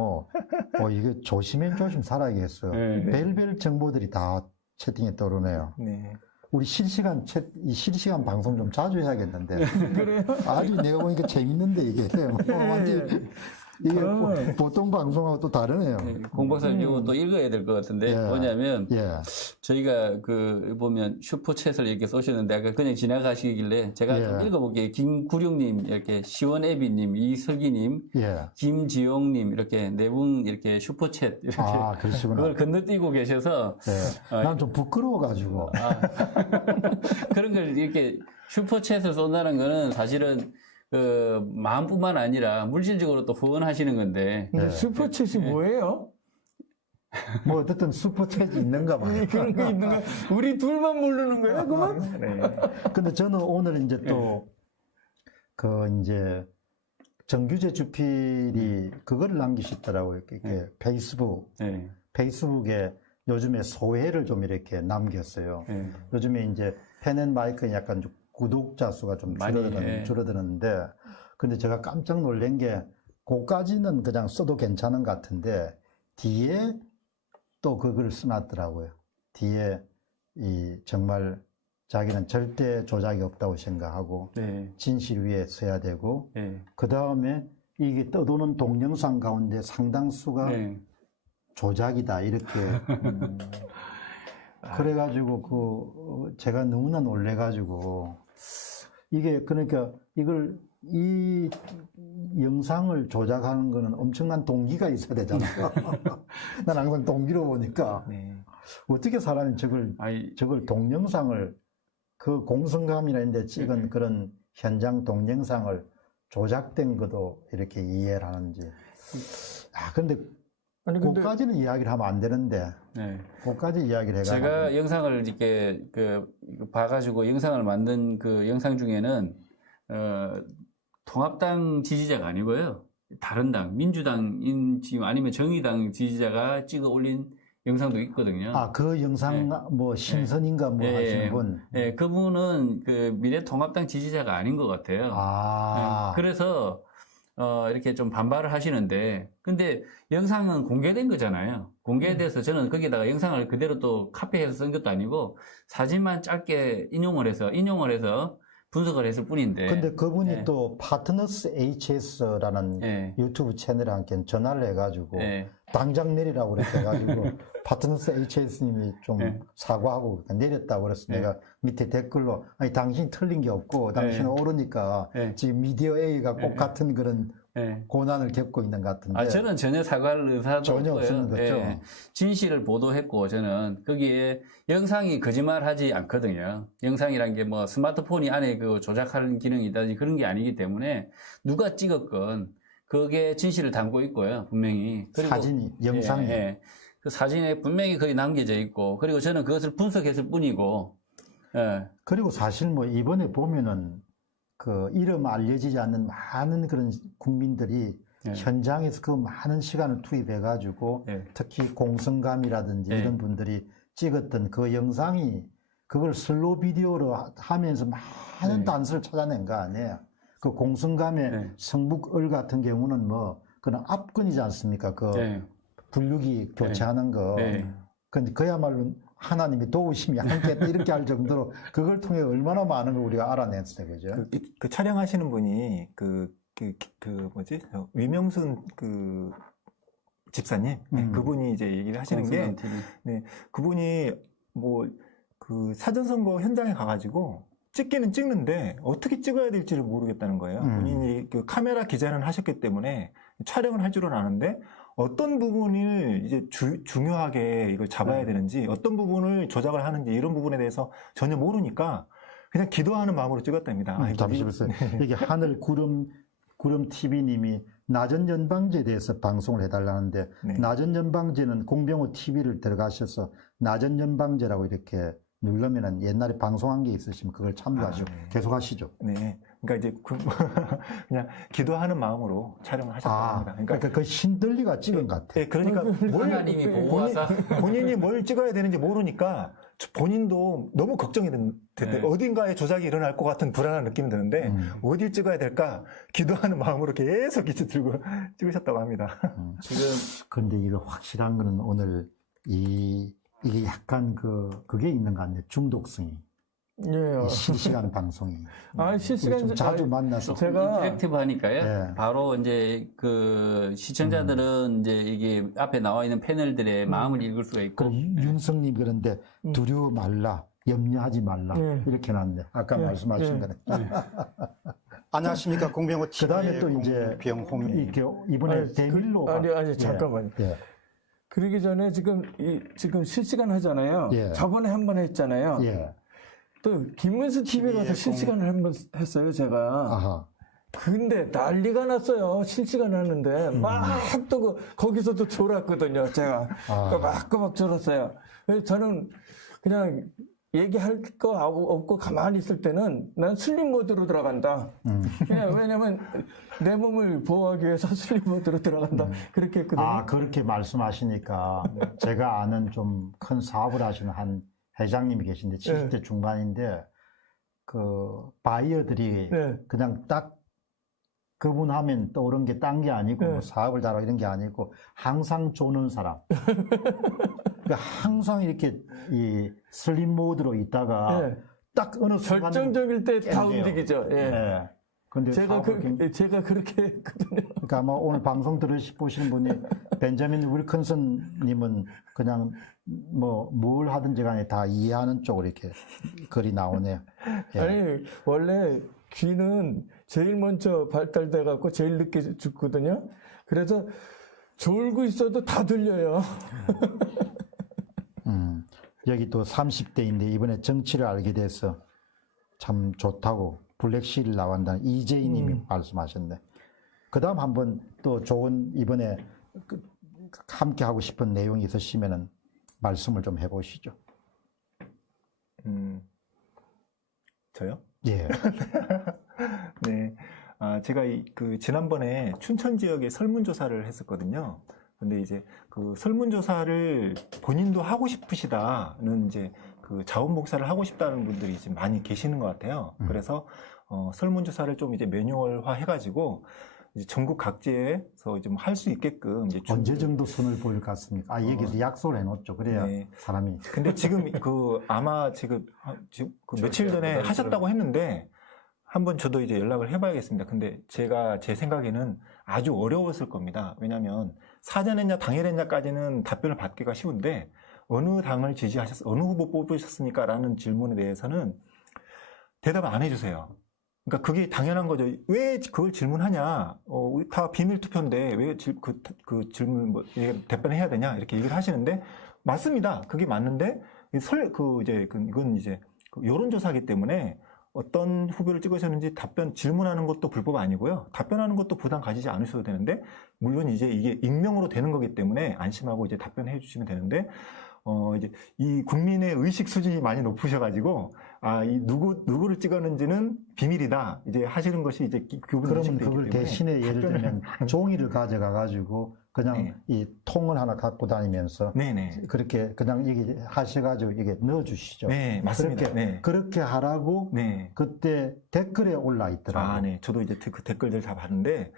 이게 조심 살아야겠어요. 네. 별별 정보들이 다 채팅에 떠오르네요. 네. 우리 이 실시간 방송 좀 자주 해야겠는데. 그래요? 아주 내가 보니까 재밌는데 이게. 완전 이게 보통 방송하고 또 다르네요. 공 박사님 이거 또 읽어야 될 것 같은데, 예. 뭐냐면, 예. 저희가 보면 슈퍼챗을 이렇게 쏘시는데 아까 그냥 지나가시길래 제가 좀 예. 읽어볼게요. 김구룡님, 이렇게 시원애비님, 이설기님, 예. 김지용님, 이렇게 네 분 이렇게 슈퍼챗 이렇게 아, 그러시구나. 그걸 건너뛰고 계셔서 예. 난 좀 부끄러워가지고. 그런 걸 이렇게 슈퍼챗을 쏜다는 거는 사실은 마음뿐만 아니라 물질적으로 또 후원하시는 건데. 근데 네. 슈퍼챗이 뭐예요? 뭐 어쨌든 슈퍼챗이 있는가 봐요. 그런 거 있는 거야? 우리 둘만 모르는 거야, 그만? 네. 근데 저는 오늘 이제 또, 이제, 정규재 주필이 그거를 남기시더라고요. 이렇게 페이스북에 요즘에 소회를 좀 이렇게 남겼어요. 네. 요즘에 이제 펜앤마이크에 약간 좀 구독자 수가 좀 많이, 예. 줄어드는데, 근데 제가 깜짝 놀란 게, 그까지는 그냥 써도 괜찮은 것 같은데, 뒤에 또 그걸 써놨더라고요. 뒤에 정말 자기는 절대 조작이 없다고 생각하고, 네. 진실 위에 서야 되고, 네. 그 다음에 이게 떠도는 동영상 가운데 상당수가 네. 조작이다, 이렇게. 그래가지고, 제가 너무나 놀래가지고, 이게, 그러니까, 이 영상을 조작하는 거는 엄청난 동기가 있어야 되잖아요. 난 항상 동기로 보니까, 네. 어떻게 사람이 아이, 저걸 동영상을, 그 공성감이나 이런 데 찍은 그런 현장 동영상을 조작된 것도 이렇게 이해를 하는지. 근데, 아니, 근데 그까지는 이야기를 하면 안 되는데, 네. 그까지 이야기를 해가지고. 제가 영상을 이렇게 봐가지고 영상을 만든 그 영상 중에는 통합당 지지자가 아니고요. 다른 당, 민주당인 지금 아니면 정의당 지지자가 찍어 올린 영상도 있거든요. 그 영상, 신선인가 예, 하시는 예. 분. 예, 그분은 미래통합당 지지자가 아닌 것 같아요. 예, 그래서 이렇게 좀 반발을 하시는데, 근데 영상은 공개된 거잖아요. 공개돼서 저는 거기다가 영상을 그대로 또 카피해서 쓴 것도 아니고 사진만 짧게 인용을 해서 분석을 했을 뿐인데. 근데 그분이 예. 또 파트너스 HS라는 예. 유튜브 채널에 함께 전화를 해가지고 예. 당장 내리라고 그렇게 해가지고 파트너스 HS님이 좀 예. 사과하고 내렸다고 그래서 예. 내가 밑에 댓글로 아니 당신 틀린 게 없고 당신은 옳으니까 예. 지금 미디어 A가 꼭 예. 같은 그런 예. 고난을 겪고 있는 것 같은데 저는 전혀 사과할 의사도 전혀 없고요. 없는 거죠. 예. 진실을 보도했고, 저는 거기에 영상이 거짓말하지 않거든요. 영상이란 게 스마트폰이 안에 그 조작하는 기능이 있다든지 그런 게 아니기 때문에 누가 찍었건 그게 진실을 담고 있고요, 분명히. 그리고 사진이, 영상이. 그 사진에 분명히 거기 남겨져 있고, 그리고 저는 그것을 분석했을 뿐이고, 예. 그리고 사실 이번에 보면은 그 이름 알려지지 않는 많은 그런 국민들이 예. 현장에서 그 많은 시간을 투입해가지고 예. 특히 공성감이라든지 예. 이런 분들이 찍었던 그 영상이 그걸 슬로우 비디오로 하면서 많은 예. 단서를 찾아낸 거 아니에요. 그 공성감의 예. 성북을 같은 경우는 그런 압권이지 않습니까? 그 예. 분류기 교체하는 거. 예. 근데 그야말로 하나님이 도우심이 함께했다 이렇게 할 정도로 그걸 통해 얼마나 많은 걸 우리가 알아냈어요, 그죠? 그 촬영하시는 분이 위명순 집사님 그분이 이제 얘기를 하시는 게 TV. 그분이 사전선거 현장에 가가지고 찍기는 찍는데 어떻게 찍어야 될지를 모르겠다는 거예요. 본인이 그 카메라 기자는 하셨기 때문에 촬영을 할 줄은 아는데 어떤 부분을 이제 중요하게 이걸 잡아야 되는지 어떤 부분을 조작을 하는지 이런 부분에 대해서 전혀 모르니까 그냥 기도하는 마음으로 찍었답니다. 잠시만요. 여기 하늘 구름 TV님이 나전 연방제에 대해서 방송을 해달라는데 네. 나전 연방제는 공병호 TV를 들어가셔서 나전 연방제라고 이렇게 누르면은 옛날에 방송한 게 있으시면 그걸 참조하시고 네. 계속 하시죠. 네. 그러니까 이제 그냥 기도하는 마음으로 촬영을 하셨답니다. 그러니까 그 신들리가 찍은 것 같아. 네, 그러니까 하나님이 보고 와서 본인이 뭘 찍어야 되는지 모르니까 본인도 너무 걱정이 되는데 네. 어딘가에 조작이 일어날 것 같은 불안한 느낌이 드는데 어딜 찍어야 될까 기도하는 마음으로 계속 이제 들고 찍으셨다고 합니다. 지금 근데 이거 확실한 거는 오늘 이게 약간 그게 있는 것 같네요. 중독성이. 예. 이 실시간 방송이. 실시간 좀 자주 만나서. 제가 인터랙티브 하니까요. 네. 바로 이제 그 시청자들은 이제 이게 앞에 나와 있는 패널들의 마음을 읽을 수가 있고. 그럼 윤성님 그런데 두려워 말라, 염려하지 말라 이렇게 놨네. 아까 말씀하신 거네. 안녕하십니까 공병호 TV 그다음에 또 이제 공병호입니다. 이렇게 이번에 대밀로 아니 잠깐만요. 예. 그러기 전에 지금 실시간 하잖아요. 예. 저번에 한 번 했잖아요. 예. 또 김문수 TV에 가서 실시간을 한 번 했어요, 제가. 아하. 근데 난리가 났어요. 실시간 하는데 막 또 거기서도 졸았거든요, 제가. 꼬박꼬박 졸았어요. 그래서 저는 그냥 얘기할 거 없고 가만히 있을 때는 난 슬립 모드로 들어간다. 왜냐면 내 몸을 보호하기 위해서 슬립 모드로 들어간다. 그렇게 했거든요. 그렇게 말씀하시니까 제가 아는 좀 큰 사업을 하시는 한 회장님이 계신데 70대 중반인데 그 바이어들이 그냥 딱 그분 하면 떠오른 게 딴 게 아니고 뭐 사업을 잘하고 이런 게 아니고 항상 조는 사람. 그러니까 항상 이렇게 이 슬림 모드로 있다가 딱 어느 순간 결정적일 때 다 깬대요. 움직이죠. 예. 예. 근데 제가 그렇게 했거든요. 그러니까 아마 오늘 방송 보시는 분이 벤자민 윌컨슨님은 그냥 뭐 뭘 하든지 간에 다 이해하는 쪽으로 이렇게 글이 나오네요. 예. 아니 원래 귀는 제일 먼저 발달돼 갖고 제일 늦게 죽거든요. 그래서 졸고 있어도 다 들려요. 여기 또 30대인데 이번에 정치를 알게 돼서 참 좋다고 블랙시를 나간다는 이재희님이 말씀하셨네. 그 다음 한번 또 좋은 이번에 함께 하고 싶은 내용이 있으시면은 말씀을 좀 해보시죠. 저요? 예. 네. 제가 지난번에 춘천 지역에 설문조사를 했었거든요. 근데 이제 그 설문조사를 본인도 하고 싶으시다는 이제 그 자원봉사를 하고 싶다는 분들이 지금 많이 계시는 것 같아요. 그래서, 설문조사를 좀 이제 매뉴얼화 해가지고 이제 전국 각지에서 좀 할 수 있게끔 이제 언제 정도 손을 보일 것 같습니까? 얘기해서 약속을 해놓죠. 그래야 네. 사람이. 근데 지금 아마 지금 그 며칠 전에 하셨다고 했는데 한번 저도 이제 연락을 해봐야겠습니다. 근데 제 생각에는 아주 어려웠을 겁니다. 왜냐하면 사전했냐 당일했냐까지는 답변을 받기가 쉬운데 어느 당을 어느 후보 뽑으셨습니까? 라는 질문에 대해서는 대답을 안 해주세요. 그러니까 그게 당연한 거죠. 왜 그걸 질문하냐? 다 비밀 투표인데 왜 그 질문 답변해야 되냐? 이렇게 얘기를 하시는데 맞습니다. 그게 맞는데 이건 이제 여론조사이기 때문에 어떤 후보를 찍으셨는지 질문하는 것도 불법 아니고요. 답변하는 것도 부담 가지지 않으셔도 되는데, 물론 이제 이게 익명으로 되는 거기 때문에 안심하고 이제 답변해 주시면 되는데, 이제 이 국민의 의식 수준이 많이 높으셔가지고, 누구를 찍었는지는 비밀이다. 이제 하시는 것이 이제 교분 그러면 의식되기 그걸 때문에 대신에 예를 들면 종이를 가져가가지고 그냥 네. 이 통을 하나 갖고 다니면서 네네. 그렇게 그냥 이게 하셔가지고 이게 넣어주시죠. 네, 맞습니다. 그렇게 하라고 네. 그때 댓글에 올라 있더라고요. 네. 저도 이제 그 댓글들 다 봤는데,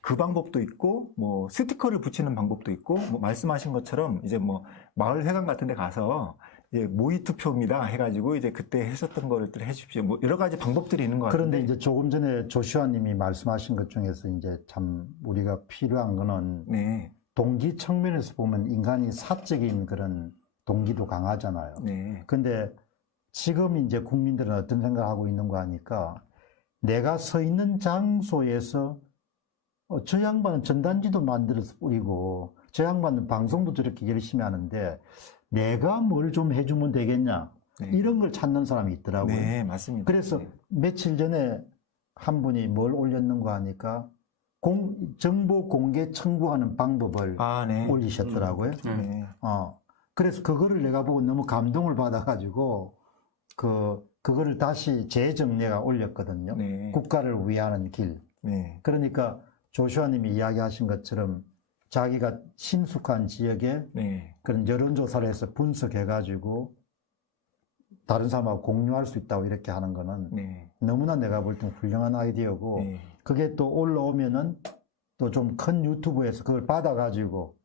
그 방법도 있고, 뭐, 스티커를 붙이는 방법도 있고, 뭐, 말씀하신 것처럼, 이제 뭐, 마을회관 같은 데 가서, 이제 모의투표입니다. 해가지고, 이제 그때 하셨던 거를 해주십시오. 뭐, 여러 가지 방법들이 있는 것 같은데. 그런데 이제 조금 전에 조슈아 님이 말씀하신 것 중에서 이제 참 우리가 필요한 거는 네. 동기 측면에서 보면 인간이 사적인 그런 동기도 강하잖아요. 네. 근데 지금 이제 국민들은 어떤 생각을 하고 있는 거 하니까 내가 서 있는 장소에서 저 양반은 전단지도 만들어서 뿌리고 저 양반은 방송도 저렇게 열심히 하는데 내가 뭘 좀 해주면 되겠냐 네. 이런 걸 찾는 사람이 있더라고요. 네, 맞습니다. 그래서 네. 며칠 전에 한 분이 뭘 올렸는가 하니까 정보 공개 청구하는 방법을 네. 올리셨더라고요. 네. 그래서 그거를 내가 보고 너무 감동을 받아가지고 그거를 다시 재정리가 올렸거든요. 네. 국가를 위하는 길. 네. 그러니까 조슈아님이 이야기하신 것처럼 자기가 친숙한 지역에 네. 그런 여론조사를 해서 분석해가지고 다른 사람하고 공유할 수 있다고 이렇게 하는 거는 네. 너무나 내가 볼 땐 훌륭한 아이디어고 네. 그게 또 올라오면은 또 좀 큰 유튜브에서 그걸 받아가지고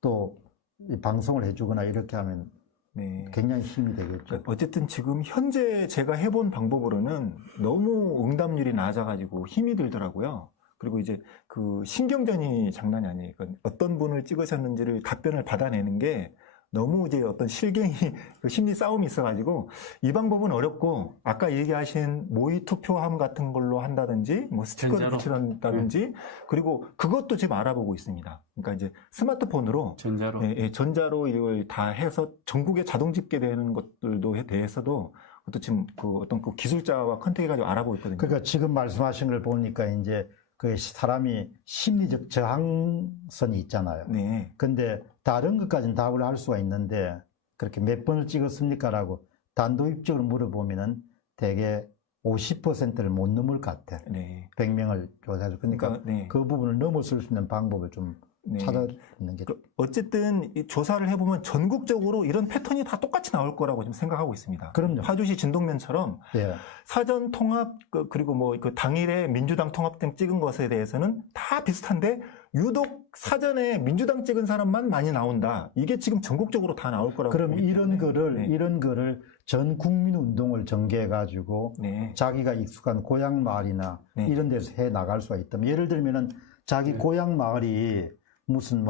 또 이 방송을 해주거나 이렇게 하면 네. 굉장히 힘이 되겠죠. 어쨌든 지금 현재 제가 해본 방법으로는 너무 응답률이 낮아가지고 힘이 들더라고요. 그리고 이제 그 신경전이 장난이 아니에요. 그러니까 어떤 분을 찍으셨는지를 답변을 받아내는 게 너무 이제 어떤 실갱이 그 심리 싸움이 있어가지고 이 방법은 어렵고 아까 얘기하신 모의 투표함 같은 걸로 한다든지 뭐 스티커를 전자로. 붙인다든지 그리고 그것도 지금 알아보고 있습니다. 그러니까 이제 스마트폰으로 전자로. 전자로 이걸 다 해서 전국에 자동 집계되는 것들도 대해서도 그것도 지금 그 어떤 그 기술자와 컨택해가지고 알아보고 있거든요. 그러니까 지금 말씀하신 걸 보니까 이제 그 사람이 심리적 저항선이 있잖아요. 네. 근데 다른 것까지는 답을 할 수가 있는데 그렇게 몇 번을 찍었습니까? 라고 단도직입적으로 물어보면은 대개 50%를 못 넘을 것 같아. 네. 100명을 조사해서. 그러니까 네. 그 부분을 넘어설 수 있는 방법을 좀 네. 찾아내는 게. 어쨌든 이 조사를 해보면 전국적으로 이런 패턴이 다 똑같이 나올 거라고 좀 생각하고 있습니다. 그럼요. 파주시 진동면처럼 예. 사전 통합 그리고 뭐 그 당일에 민주당 통합등 찍은 것에 대해서는 다 비슷한데 유독 사전에 민주당 찍은 사람만 많이 나온다. 이게 지금 전국적으로 다 나올 거라고. 그럼 보기 때문에. 네. 이런 거를 전 국민 운동을 전개해가지고 네. 자기가 익숙한 고향 마을이나 네. 이런 데서 해 나갈 수가 있다면 예를 들면은 자기 고향 마을이 무슨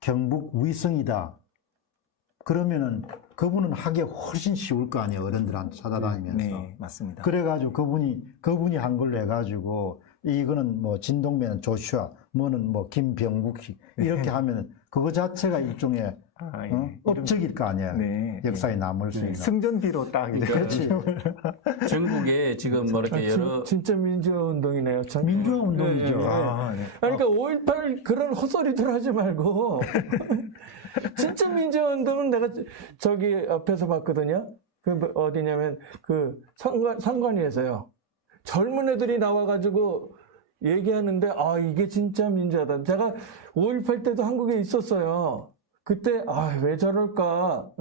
경북 위성이다. 그러면은 그분은 하기 훨씬 쉬울 거 아니에요. 어른들한테 찾아다니면서. 네, 맞습니다. 그래가지고 그분이 한 걸로 해가지고 이거는 뭐 진동면은 조슈아, 뭐는 뭐 김병국씨 이렇게 하면은 그거 자체가 일종의 예. 업적일 거 아니에요. 네. 역사에 남을 수 있는. 승전비로 딱 이제 그렇지. 전국에 지금 뭐 이렇게 여러 진짜 민주화 운동이네요. 참. 민주화 운동이죠. 네. 네. 그러니까 5.18 그런 헛소리들 하지 말고 진짜 민주화 운동은 내가 저기 앞에서 봤거든요. 그 어디냐면 그 상관위에서요. 젊은 애들이 나와가지고 얘기하는데 이게 진짜 민주화다. 제가 5.18 때도 한국에 있었어요. 그때 왜 저럴까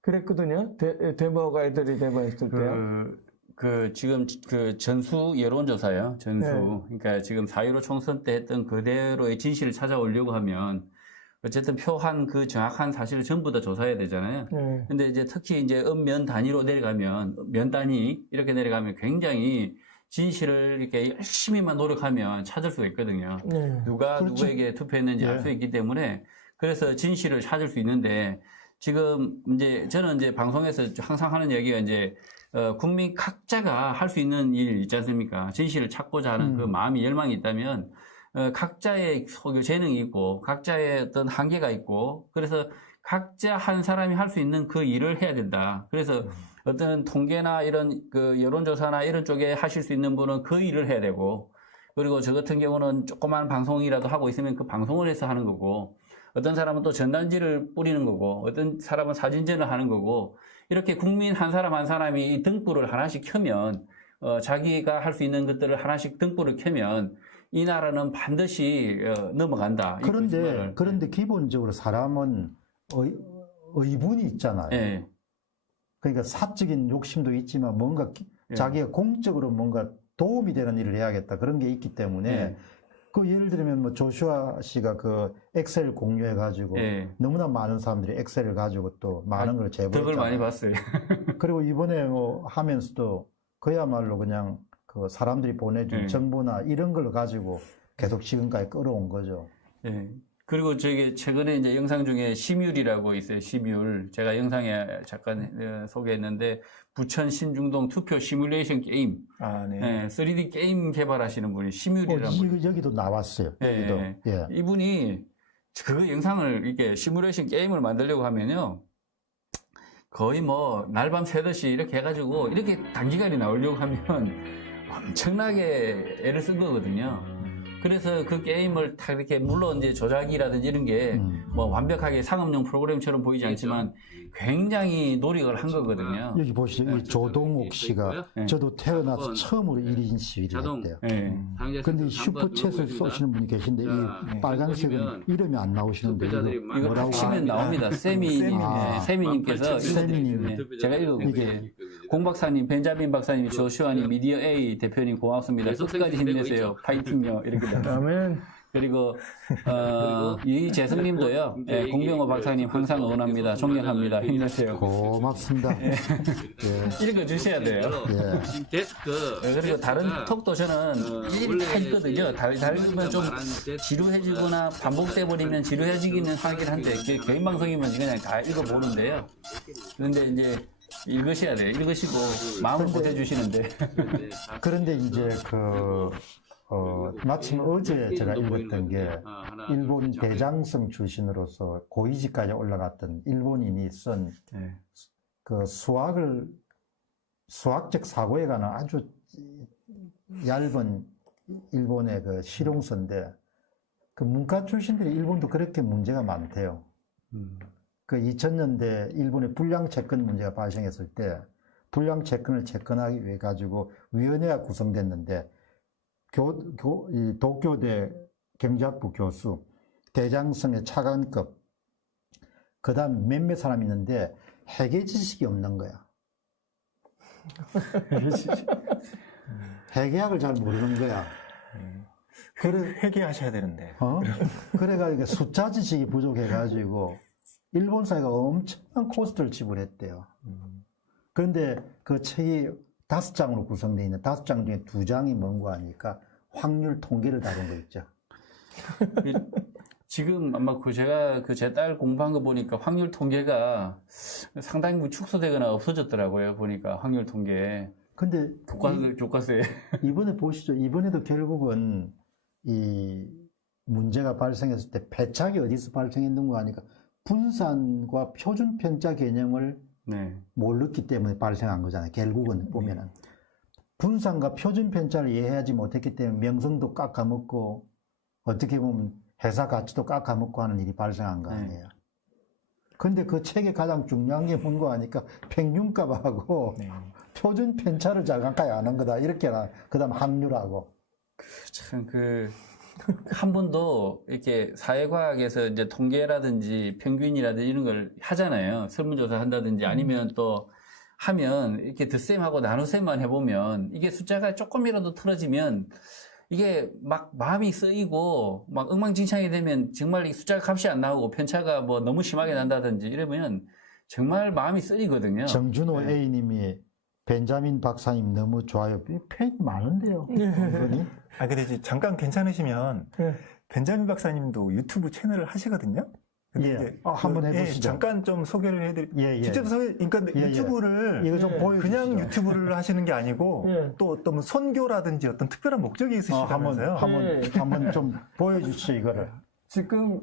그랬거든요. 데모가 애들이 데모했을 때요. 지금 그 전수 여론조사요. 전수. 네. 그러니까 지금 4.15 총선 때 했던 그대로의 진실을 찾아오려고 하면 어쨌든 표한 그 정확한 사실을 전부 다 조사해야 되잖아요. 네. 근데 이제 특히 이제 면 단위로 내려가면, 면 단위 이렇게 내려가면 굉장히 진실을 이렇게 열심히만 노력하면 찾을 수가 있거든요. 네. 누가 그렇죠. 누구에게 투표했는지 알 수 있기 때문에 그래서 진실을 찾을 수 있는데 지금 이제 저는 이제 방송에서 항상 하는 얘기가 이제 국민 각자가 할 수 있는 일 있지 않습니까? 진실을 찾고자 하는 그 마음이 열망이 있다면 각자의 재능이 있고 각자의 어떤 한계가 있고 그래서 각자 한 사람이 할 수 있는 그 일을 해야 된다. 그래서 어떤 통계나 이런 그 여론조사나 이런 쪽에 하실 수 있는 분은 그 일을 해야 되고 그리고 저 같은 경우는 조그마한 방송이라도 하고 있으면 그 방송을 해서 하는 거고 어떤 사람은 또 전단지를 뿌리는 거고 어떤 사람은 사진전을 하는 거고 이렇게 국민 한 사람 한 사람이 이 등불을 하나씩 켜면 자기가 할 수 있는 것들을 하나씩 등불을 켜면 이 나라는 반드시 넘어간다. 그런데 기본적으로 사람은 의분이 있잖아요. 네. 그러니까 사적인 욕심도 있지만 뭔가 자기가 공적으로 뭔가 도움이 되는 일을 해야겠다. 그런 게 있기 때문에 그 예를 들면 뭐 조슈아 씨가 그 엑셀 공유해가지고 너무나 많은 사람들이 엑셀을 가지고 또 많은 걸 제보했잖아요. 덕을 많이 봤어요. 그리고 이번에 뭐 하면서도 그야말로 그냥 그 사람들이 보내준 정보나 이런 걸 가지고 계속 지금까지 끌어온 거죠. 그리고 저기 최근에 이제 영상 중에 심율이라고 있어요. 심율. 제가 영상에 잠깐 소개했는데 부천 신중동 투표 시뮬레이션 게임. 아, 네. 네, 3D 게임 개발하시는 분이 심율이라는 분이. 여기도 나왔어요. 예, 여기도. 예. 예. 이분이 그 영상을 이렇게 시뮬레이션 게임을 만들려고 하면요. 거의 뭐 날밤 새듯이 이렇게 해가지고 이렇게 단기간에 나오려고 하면 엄청나게 애를 쓴 거거든요. 그래서 그 게임을 다 이렇게 물론 이제 조작이라든지 이런 게 뭐 완벽하게 상업용 프로그램처럼 보이지 않지만 굉장히 노력을 한 거거든요. 여기 보시죠. 이 조동욱 씨가 네. 저도 태어나서 처음으로 1인 시위를 자동. 했대요. 네. 근데 슈퍼챗을 쏘시는 분이 계신데 이 빨간색은 이름이 안 나오시는데 이거 이거 뭐라고 치면 나옵니다. 세미님, 아. 세미님께서 세미님. 네, 제가 읽어볼게요. 공 박사님, 벤자민 박사님, 조슈아님, 미디어 A 대표님 고맙습니다. 끝까지 힘내세요. 파이팅요. 이렇게 됩니다. 그다음에 그리고 이재승님도요. 예, 공병호 박사님 항상 응원합니다. 존경합니다. 힘내세요. 고맙습니다. 예. 읽어 주셔야 돼요. 예. 데스크. 그리고 다른 톡도 저는 일일이 다 읽거든요. 다 읽으면 좀 지루해지거나 반복돼 버리면 지루해지기는 하긴 한데 개인 방송이면 그냥 다 읽어보는데요. 그런데 이제 읽으셔야 돼요. 읽으시고 마음을 보태주시는데. 그런데 이제 마침 어제 제가 읽었던 게 일본 대장성 출신으로서 고위직까지 올라갔던 일본인이 쓴 네. 그 수학적 사고에 관한 아주 얇은 일본의 그 실용서인데 그 문과 출신들이 일본도 그렇게 문제가 많대요. 그 2000년대 일본의 불량 채권 문제가 발생했을 때 불량 채권을 채권하기 위해 가지고 위원회가 구성됐는데 이 도쿄대 경제학부 교수, 대장성의 차관급, 그 다음 몇몇 사람 있는데 회계 지식이 없는 거야. 회계학을 잘 모르는 거야. 회개하셔야 되는데. 그래가지고 숫자 지식이 부족해가지고 일본 사회가 엄청난 코스트를 지불했대요. 그런데 그 책이 5장으로 구성되어 있는 5장 중에 2장이 뭔고 하니까 확률 통계를 다룬 거 있죠. 지금 아마 제가 제 딸 공부한 거 보니까 확률 통계가 상당히 축소되거나 없어졌더라고요. 보니까 확률 통계. 근데 교과서에. 이번에 보시죠. 이번에도 결국은 이 문제가 발생했을 때 패착이 어디서 발생했는가 하니까 분산과 표준 편차 개념을 네. 모르기 때문에 발생한 거잖아요. 결국은 보면은. 분산과 표준 편차를 이해하지 못했기 때문에 명성도 깎아먹고 어떻게 보면 회사 가치도 깎아먹고 하는 일이 발생한 거 아니에요. 근데 그 책의 가장 중요한 게 뭔가 하니까 평균값하고 표준 편차를 잘 가까이 아는 거다. 이렇게 그 다음 확률하고. 참 한 번도 이렇게 사회과학에서 이제 통계라든지 평균이라든지 이런 걸 하잖아요. 설문조사 한다든지 아니면 또 하면 이렇게 덧셈하고 나눗셈만 해보면 이게 숫자가 조금이라도 틀어지면 이게 막 마음이 쓰이고 막 엉망진창이 되면 정말 이 숫자 값이 안 나오고 편차가 뭐 너무 심하게 난다든지 이러면 정말 마음이 쓰이거든요. 정준호 A님이 벤자민 박사님 너무 좋아요. 팬이 많은데요. 근데 이제 잠깐 괜찮으시면 벤자민 박사님도 유튜브 채널을 하시거든요. 근데 이제 한번 해보시죠. 잠깐 좀 소개를 해드릴게요. 직접 그러니까 유튜브를 이거 좀 보여주시죠. 그냥 유튜브를 하시는 게 아니고 또 어떤 선교라든지 어떤 특별한 목적이 있으시다면서요. 한번 좀 보여주시죠, 이거를. 지금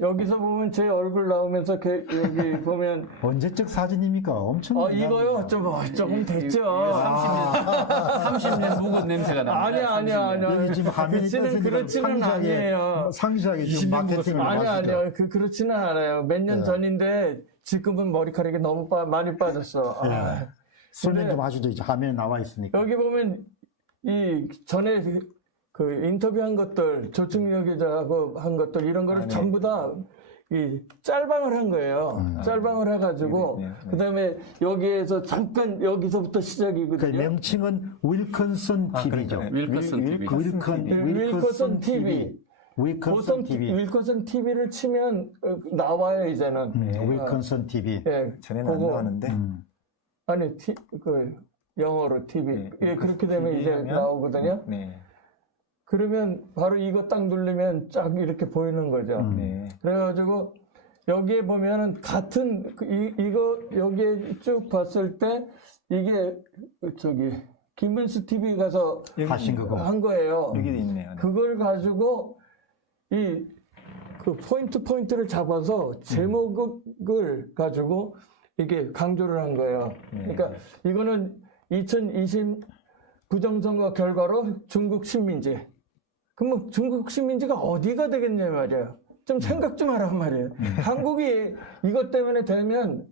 여기서 보면 제 얼굴 나오면서 여기 보면 언제적 사진입니까? 엄청. 이거요? 조금 됐죠. 30년 묵은 냄새가 납니다. 아니야. 여기 지금 화면이 그렇지는 아니에요. 상시하게 지금 마케팅을 아니요. 그렇지는 않아요. 몇 년 전인데 지금은 머리카락이 너무 많이 빠졌어. 설명 좀 하시죠. 이제 화면에 나와 있으니까. 여기 보면 전에 그 인터뷰한 것들, 조충렬 기자하고 한 것들, 이런 거를 전부 다 짤방을 한 거예요. 짤방을 해가지고, 그 다음에 여기에서 잠깐, 여기서부터 시작이거든요. 그 명칭은 윌컨슨 TV죠. 윌커슨 TV. 윌컨슨 TV. 윌커슨 TV를 치면 나와요, 이제는. 윌컨슨 TV. 전에는 안 나왔는데. 아니, 영어로 TV. 그렇게 되면 이제 나오거든요. 그러면 바로 이거 딱 누르면 쫙 이렇게 보이는 거죠. 네. 그래가지고 여기에 보면은 같은 이거 여기에 쭉 봤을 때 이게 저기 김은수 TV 가서 하신 거고. 한 거예요. 여기도 있네요. 네. 그걸 가지고 그 포인트를 잡아서 제목을 가지고 이게 강조를 한 거예요. 그러니까 이거는 2020 부정선거 결과로 중국 식민지. 그럼 중국 식민지가 어디가 되겠냐 말이에요. 좀 생각 좀 하란 말이에요. 한국이 이것 때문에 되면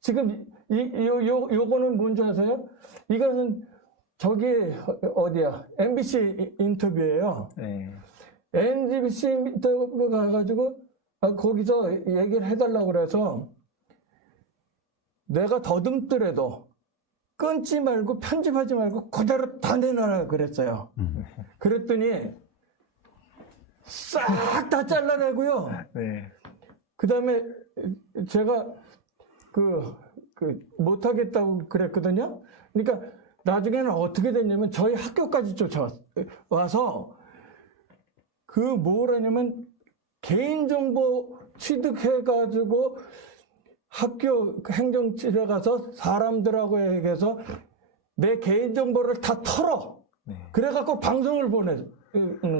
지금 요거는 뭔지 아세요? 이거는 저기 어디야? MBC 인터뷰예요. 네. MBC 인터뷰 가가지고 거기서 얘기를 해달라고 그래서 내가 더듬더라도 끊지 말고 편집하지 말고 그대로 다 내놔라 그랬어요. 그랬더니 싹 다 잘라내고요. 네. 그 다음에 제가 못하겠다고 그랬거든요. 그러니까 나중에는 어떻게 됐냐면 저희 학교까지 쫓아와서 뭐라냐면 개인정보 취득해가지고 학교 행정실에 가서 사람들하고 얘기해서 내 개인정보를 다 털어. 네. 그래갖고 방송을 보내는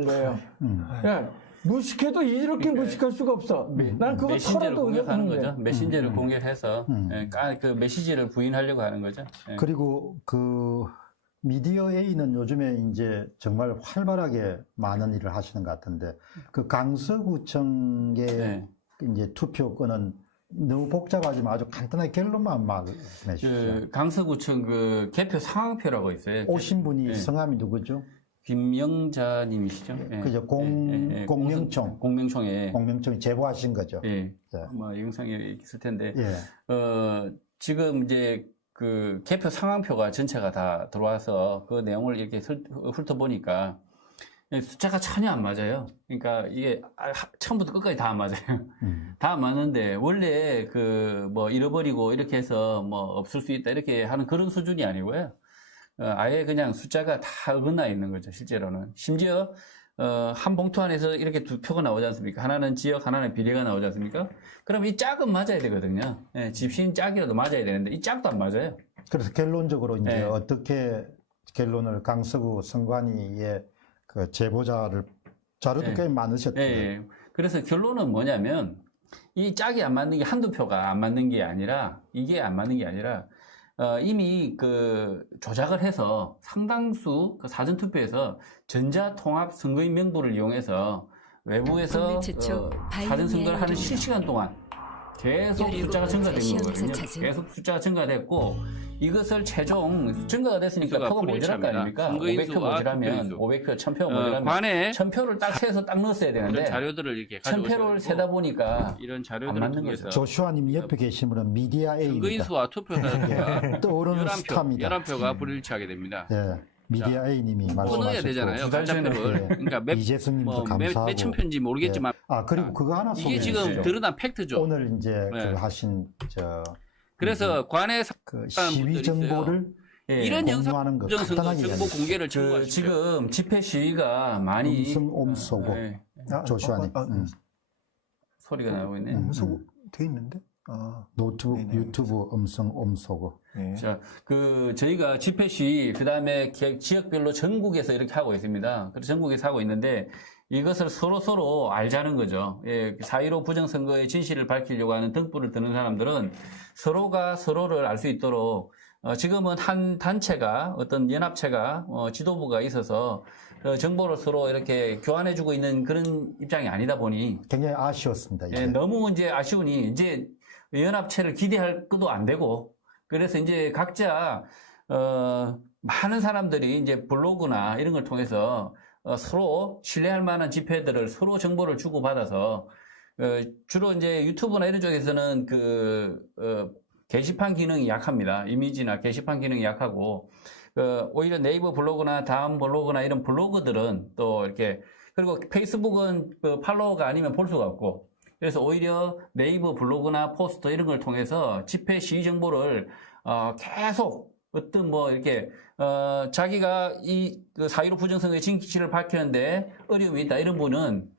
거예요. 예, 무식해도 이렇게 무식할 수가 없어. 난 그거 메신저를 털어도 공격하는 하는데. 거죠. 메신저를 공격해서 그 메시지를 부인하려고 하는 거죠. 예. 그리고 그 미디어 A는 요즘에 이제 정말 활발하게 많은 일을 하시는 것 같은데 그 강서구청의 네. 이제 투표권은 너무 복잡하지만 아주 간단하게 결론만 말씀해 주시죠. 그 강서구청 그 개표 상황표라고 있어요. 오신 분이 예. 성함이 누구죠? 김영자님이시죠? 예. 그죠. 공명총. 공명총에. 공명총이 제보하신 거죠. 예. 예. 아마 영상이 있을 텐데. 예. 지금 이제 그 개표 상황표가 전체가 다 들어와서 그 내용을 이렇게 훑어보니까 숫자가 전혀 안 맞아요. 그러니까 이게 처음부터 끝까지 다 안 맞아요. 다 안 맞는데 원래 그 뭐 잃어버리고 이렇게 해서 뭐 없을 수 있다 이렇게 하는 그런 수준이 아니고요. 아예 그냥 숫자가 다 어긋나 있는 거죠, 실제로는. 심지어 한 봉투 안에서 이렇게 두 표가 나오지 않습니까? 하나는 지역, 하나는 비례가 나오지 않습니까? 그럼 이 짝은 맞아야 되거든요. 예, 집신 짝이라도 맞아야 되는데 이 짝도 안 맞아요. 그래서 결론적으로 이제 네. 어떻게 결론을 강서구 선관위의 그 제보자를 자료도 네. 꽤 많으셨대요. 예. 그래서 결론은 뭐냐면 이 짝이 안 맞는 게 한두 표가 안 맞는 게 아니라 이게 안 맞는 게 아니라 이미 그 조작을 해서 상당수 그 사전투표에서 전자통합 선거인 명부를 이용해서 외부에서 국내 최초 사전선거를 하는 바이오니아 실시간 동안 계속 숫자가 증가된 시험에서 거거든요. 찾은 계속 숫자가 증가됐고 이것을 최종 증가가 됐으니까 수가 표가 모자랄 거 불일치합니다. 아닙니까? 선거인수와 500표 모자라면 투표인수. 500표, 1000표 모자라면 관에 1000표를 딱 세서 딱 넣었어야 이런 되는데 자료들을 이렇게 가져오셔야 1000표를 되고 세다 보니까 이런 안 자료들을 맞는 통해서 거죠. 조슈아님이 옆에 계신 분은 미디어 A입니다. 선거인수와 투표자가 떠오르는 11표, 스타입니다. 11표가 불일치하게 됩니다. 예, 미디어 A님이 끊어야 말씀하셨고 되잖아요. 두 달 전에 가짜표를. 예. 그러니까 이재승님도 감사하고 몇천 표인지 모르겠지만 아 그리고 그거 하나 이게 소개해 지금 주시죠. 드러난 팩트죠. 오늘 이제 네. 그 하신 그래서 관에 그 사람들이 시위 정보를 예. 이런 공유하는 거 영상선거 간단하게 정보 이야기해 공개를 그 청구하십시오. 지금 집회 시위가 많이 음성 옴소고 예, 조슈아님 소리가 나오고 있네. 음소 돼 있는데? 아, 노트북 네네. 유튜브 음성 옴소고 네. 자, 저희가 집회 시위, 그 다음에 지역별로 전국에서 이렇게 하고 있습니다. 그래서 전국에서 하고 있는데 이것을 서로 알자는 거죠. 예, 4.15 부정선거의 진실을 밝히려고 하는 등불을 드는 사람들은 서로가 서로를 알 수 있도록 지금은 한 단체가 어떤 연합체가 지도부가 있어서 정보를 서로 이렇게 교환해주고 있는 그런 입장이 아니다 보니 굉장히 아쉬웠습니다. 이제. 예, 너무 이제 아쉬우니 이제 연합체를 기대할 것도 안 되고 그래서 이제 각자 많은 사람들이 이제 블로그나 이런 걸 통해서 서로 신뢰할 만한 집회들을 서로 정보를 주고받아서 주로 이제 유튜브나 이런 쪽에서는 게시판 기능이 약합니다. 이미지나 게시판 기능이 약하고 오히려 네이버 블로그나 다음 블로그나 이런 블로그들은 또 이렇게 그리고 페이스북은 팔로워가 아니면 볼 수가 없고 그래서 오히려 네이버 블로그나 포스터 이런 걸 통해서 집회 시위 정보를 계속 어떤 뭐 이렇게 자기가 그 4.15 부정선거의 진실을 밝히는데 어려움이 있다 이런 분은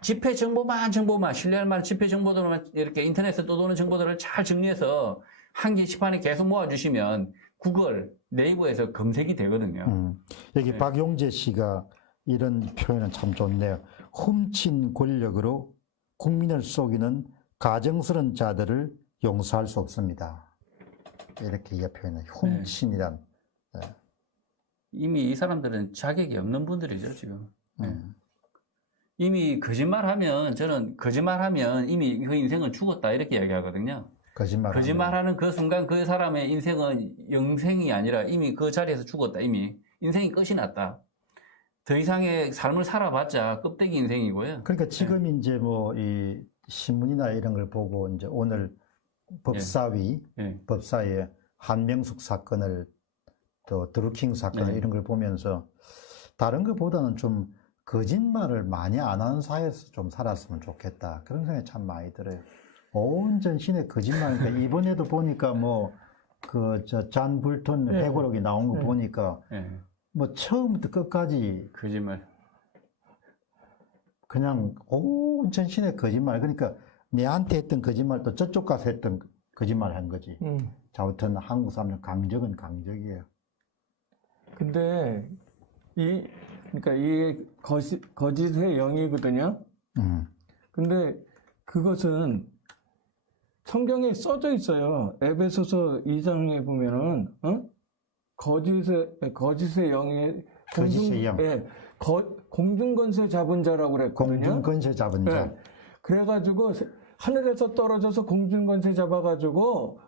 집회 정보만 신뢰할 만한 집회 정보들만 이렇게 인터넷에 떠도는 정보들을 잘 정리해서 한 게시판에 계속 모아주시면 구글, 네이버에서 검색이 되거든요. 여기 네. 박용재 씨가 이런 표현은 참 좋네요. 훔친 권력으로 국민을 속이는 가정스러운 자들을 용서할 수 없습니다. 이렇게 표현해요. 훔친이란. 이미 이 사람들은 자격이 없는 분들이죠, 지금. 이미 거짓말하면 이미 그 인생은 죽었다 이렇게 이야기하거든요. 거짓말하는 그 순간 그 사람의 인생은 영생이 아니라 이미 그 자리에서 죽었다. 이미 인생이 끝이 났다. 더 이상의 삶을 살아봤자 껍데기 인생이고요. 그러니까 지금 이제 뭐 이 신문이나 이런 걸 보고 이제 오늘 법사위에 한명숙 사건을 또 드루킹 사건 이런 걸 보면서 다른 것보다는 좀 거짓말을 많이 안 하는 사회에서 좀 살았으면 좋겠다. 그런 생각이 참 많이 들어요. 온전 신의 거짓말이니까 이번에도 보니까 뭐 잔 불턴 회고록이 나온 거 보니까 뭐 처음부터 끝까지 거짓말. 그냥 온전 신의 거짓말. 그러니까 내한테 했던 거짓말도 저쪽 가서 했던 거짓말 한 거지. 자우튼 한국 사람들 강적은 강적이에요. 근데 그러니까 이게 거짓의 영이거든요. 근데 그것은 성경에 써져 있어요. 에베소서 2장에 보면은 거짓의 영이 거짓의 영. 공중권세 잡은 자라고 그랬거든요. 공중권세 잡은 자. 네. 그래가지고 하늘에서 떨어져서 공중권세 잡아가지고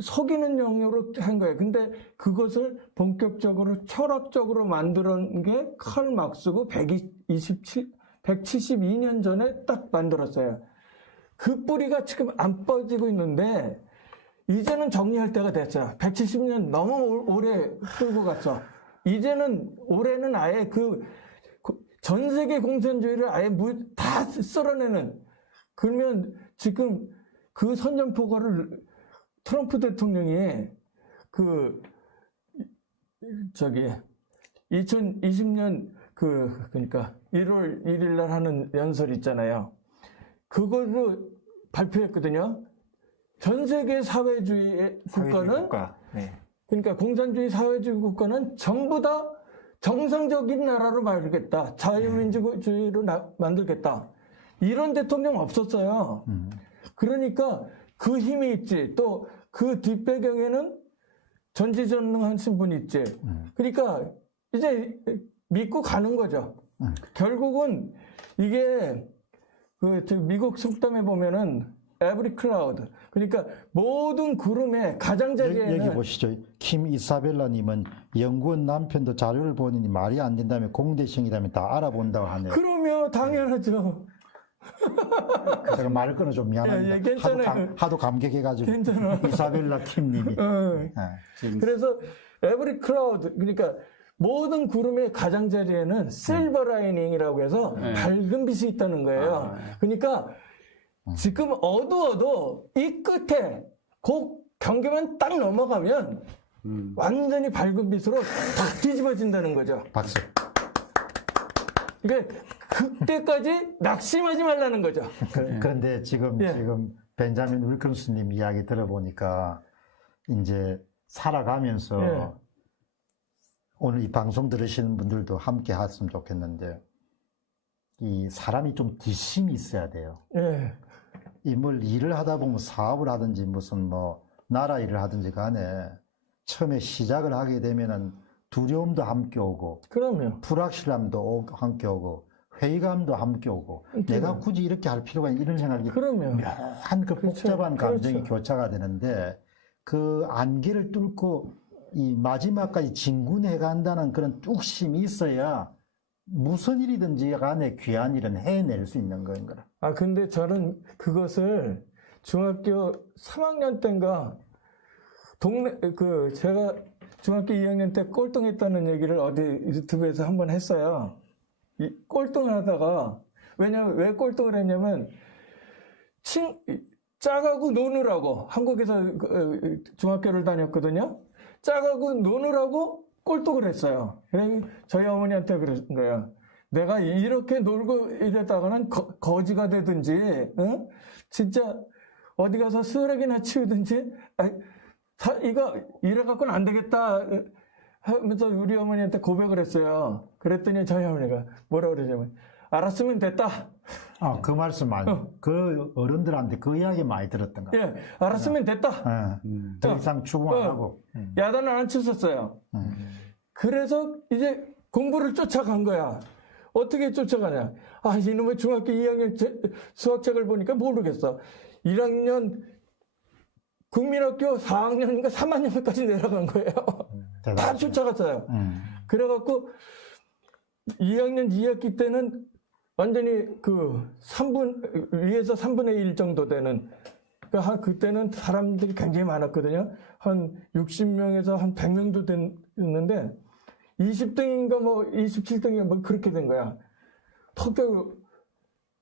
속이는 영으로 한 거예요. 근데 그것을 본격적으로 철학적으로 만드는 게 칼 막스고 172년 전에 딱 만들었어요. 그 뿌리가 지금 안 빠지고 있는데 이제는 정리할 때가 됐어요. 170년 너무 오래 끌고 갔어. 이제는 올해는 아예 전 세계 공산주의를 아예 다 쓸어내는. 그러면 지금 그 선전포고를 트럼프 대통령이 2020년 그러니까 1월 1일 날 하는 연설 있잖아요. 그걸로 발표했거든요. 전 세계 사회주의 국가는 그러니까 공산주의 사회주의 국가는 전부 다 정상적인 나라로 만들겠다. 자유민주주의로 만들겠다. 이런 대통령 없었어요. 그러니까 그 힘이 있지. 또 그 뒷배경에는 전지전능하신 분이 있지. 그러니까 이제 믿고 가는 거죠. 결국은 이게 미국 속담에 보면은 every cloud. 그러니까 모든 구름의 가장자리에는 여기 보시죠. 킴 이사벨라님은 영구한 남편도 자료를 보니 말이 안 된다면 공대생이라면 다 알아본다고 하네요. 그러면 당연하죠. 제가 말을 끊어 좀 미안합니다. 괜찮아요. 하도 감격해가지고. 괜찮아. 이사벨라 킴님이. 그래서 every cloud 그러니까 모든 구름의 가장자리에는 실버 라이닝이라고 해서 밝은 빛이 있다는 거예요. 그러니까 지금 어두워도 이 끝에 그 경계만 딱 넘어가면 완전히 밝은 빛으로 딱 뒤집어진다는 거죠. 박수. 그러니까 그때까지 낙심하지 말라는 거죠. 그런데 지금 벤자민 윌컴스님 이야기 들어보니까 이제 살아가면서 오늘 이 방송 들으시는 분들도 함께 했으면 좋겠는데 이 사람이 좀 뒷심이 있어야 돼요. 이 뭘 일을 하다 보면 사업을 하든지 무슨 뭐 나라 일을 하든지 간에 처음에 시작을 하게 되면은 두려움도 함께 오고 그러면 불확실함도 함께 오고 회의감도 함께 오고 내가 굳이 이렇게 할 필요가 있나 이런 생각이 묘한 그 복잡한 감정이 교차가 되는데 그 안개를 뚫고 이 마지막까지 진군해 간다는 그런 뚝심이 있어야 무슨 일이든지 간에 귀한 일은 해낼 수 있는 거인 거라. 근데 저는 그것을 중학교 3학년 때인가 제가 중학교 2학년 때 꼴등했다는 얘기를 어디 유튜브에서 한번 했어요. 꼴등을 하다가 왜 꼴등을 했냐면 짝하고 노느라고 한국에서 중학교를 다녔거든요. 짜가고 노느라고 꼴떡을 했어요. 그래서 저희 어머니한테 그런 거예요. 내가 이렇게 놀고 이랬다가는 거지가 되든지, 응? 진짜 어디 가서 쓰레기나 치우든지, 이거 이래갖고는 안 되겠다 하면서 우리 어머니한테 고백을 했어요. 그랬더니 저희 어머니가 뭐라 그러냐면, 알았으면 됐다. 그 말씀 많이, 그 어른들한테 그 이야기 많이 들었던 것 같아요. 예, 알았으면 됐다. 더 이상 추궁 안 하고. 야단을 안 쳤었어요. 그래서 이제 공부를 쫓아간 거야. 어떻게 쫓아가냐. 이놈의 중학교 2학년 수학책을 보니까 모르겠어. 1학년 국민학교 4학년인가 3학년까지 내려간 거예요. 다 쫓아갔어요. 그래갖고 2학년 2학기 때는 완전히 위에서 3분의 1 정도 되는, 그때는 사람들이 굉장히 많았거든요. 한 60명에서 한 100명도 됐는데, 20등인가 27등인가 그렇게 된 거야. 턱 빼고.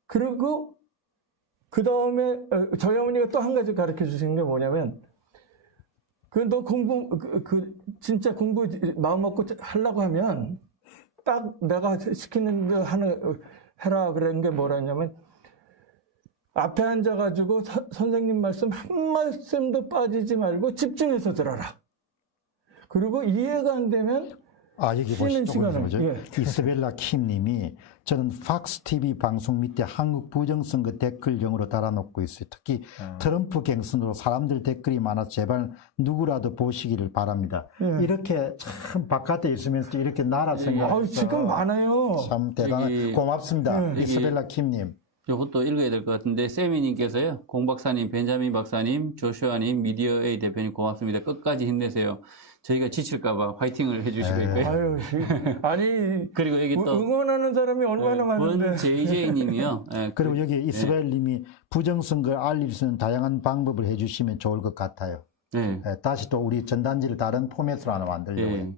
그리고, 그 다음에, 저희 어머니가 또 한 가지 가르쳐 주신 게 뭐냐면, 너 진짜 공부 마음 먹고 하려고 하면, 딱 내가 시키는 거 해라 그런 게 뭐라냐면, 앞에 앉아가지고 선생님 말씀 한 말씀도 빠지지 말고 집중해서 들어라. 그리고 이해가 안 되면 여기 쉬는 보시죠. 시간을. 예. 이스벨라 킴님이 저는 팍스 TV 방송 밑에 한국 부정선거 댓글용으로 달아놓고 있어요. 특히 트럼프 갱선으로 사람들 댓글이 많아 제발 누구라도 보시기를 바랍니다. 이렇게 참 바깥에 있으면서 이렇게 나라 생각. 지금 많아요. 참 대단한 고맙습니다. 이스벨라 킴님. 이것도 읽어야 될 것 같은데, 세미님께서요, 공 박사님, 벤자민 박사님, 조슈아님, 미디어A 대표님 고맙습니다. 끝까지 힘내세요. 저희가 지칠까봐 화이팅을 해주시고 있고요. 그리고 여기 또 응원하는 사람이 얼마나 많은데. 원 JJ님이요. 그리고 여기 이스라엘님이 부정선거를 알릴 수 있는 다양한 방법을 해주시면 좋을 것 같아요. 다시 또 우리 전단지를 다른 포맷으로 하나 만들려고요.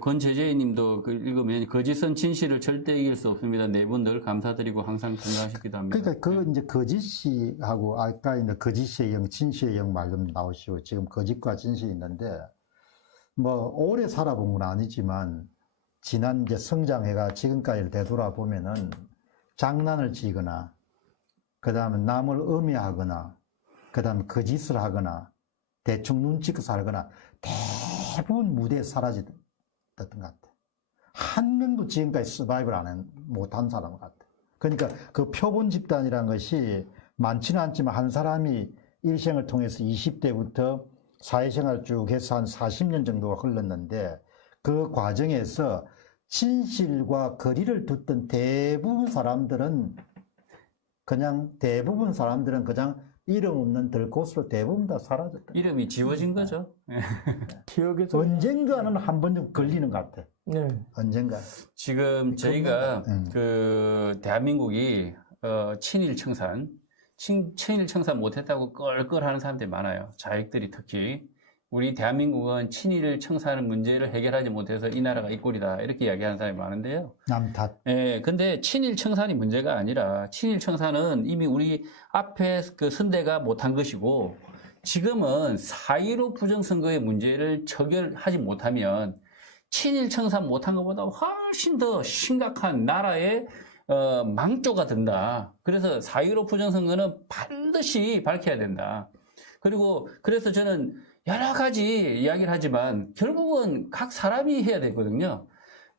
권재재님도 읽으면 거짓은 진실을 절대 이길 수 없습니다. 네 분 늘 감사드리고 항상 건강하시기도 합니다. 그러니까 이제 거짓이하고 아까 이제 거짓의 영, 진실의 영 말씀 나오시고 지금 거짓과 진실이 있는데 오래 살아본 건 아니지만 지난 이제 성장해가 지금까지를 되돌아보면은 장난을 치거나 그다음에 남을 음해하거나 그다음에 거짓을 하거나 대충 눈치껏 살거나 대부분 무대에 사라졌던 것 같아. 한 명도 지금까지 서바이벌 못한 사람 같아. 그러니까 그 표본 집단이라는 것이 많지는 않지만 한 사람이 일생을 통해서 20대부터 사회생활 쭉 해서 한 40년 정도가 흘렀는데 그 과정에서 진실과 거리를 두던 대부분 사람들은 그냥 이름 없는 들꽃으로 대부분 다 사라졌다. 이름이 지워진 거죠. 기억에서 언젠가는 한 번 좀 걸리는 것 같아. 언젠가. 지금 저희가 대한민국이 친일 청산 못했다고 껄껄하는 사람들이 많아요. 자익들이 특히. 우리 대한민국은 친일 청산 문제를 해결하지 못해서 이 나라가 이 꼴이다. 이렇게 이야기하는 사람이 많은데요. 남탓. 근데 친일 청산이 문제가 아니라 친일 청산은 이미 우리 앞에 그 선대가 못한 것이고 지금은 4.15 부정선거의 문제를 처결하지 못하면 친일 청산 못한 것보다 훨씬 더 심각한 나라의 망조가 된다. 그래서 4.15 부정선거는 반드시 밝혀야 된다. 그래서 저는 여러 가지 이야기를 하지만 결국은 각 사람이 해야 되거든요.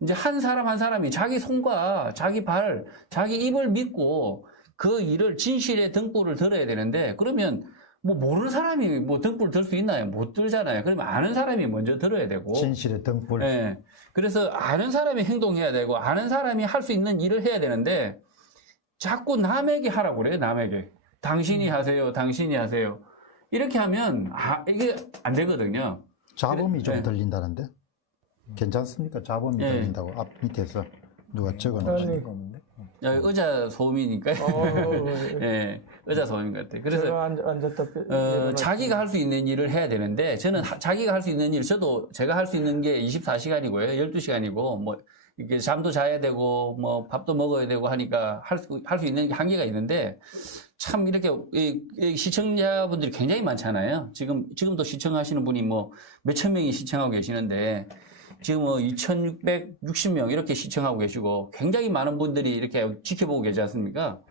이제 한 사람이 자기 손과 자기 발, 자기 입을 믿고 그 일을 진실의 등불을 들어야 되는데 그러면 모르는 사람이 등불 들 수 있나요? 못 들잖아요. 그러면 아는 사람이 먼저 들어야 되고. 진실의 등불. 그래서 아는 사람이 행동해야 되고 아는 사람이 할 수 있는 일을 해야 되는데 자꾸 남에게 하라고 그래요. 남에게. 당신이 하세요. 이렇게 하면 이게 안 되거든요. 자범이 좀 들린다는데? 괜찮습니까? 자범이 들린다고 앞 밑에서 누가 적어놓으신 거 없는데? 의자 소음이니까요. 의자 소음인 것 같아요. 그래서 앉았다 자기가 할 수 있는 일을 해야 되는데 저는 자기가 할 수 있는 일, 제가 할 수 있는 게 24시간이고요. 12시간이고 이렇게 잠도 자야 되고 밥도 먹어야 되고 하니까 할 수 있는 게 한계가 있는데 참 이렇게 이 시청자분들이 굉장히 많잖아요. 지금도 시청하시는 분이 뭐 몇천 명이 시청하고 계시는데 지금 뭐 2,660명 이렇게 시청하고 계시고 굉장히 많은 분들이 이렇게 지켜보고 계지 않습니까?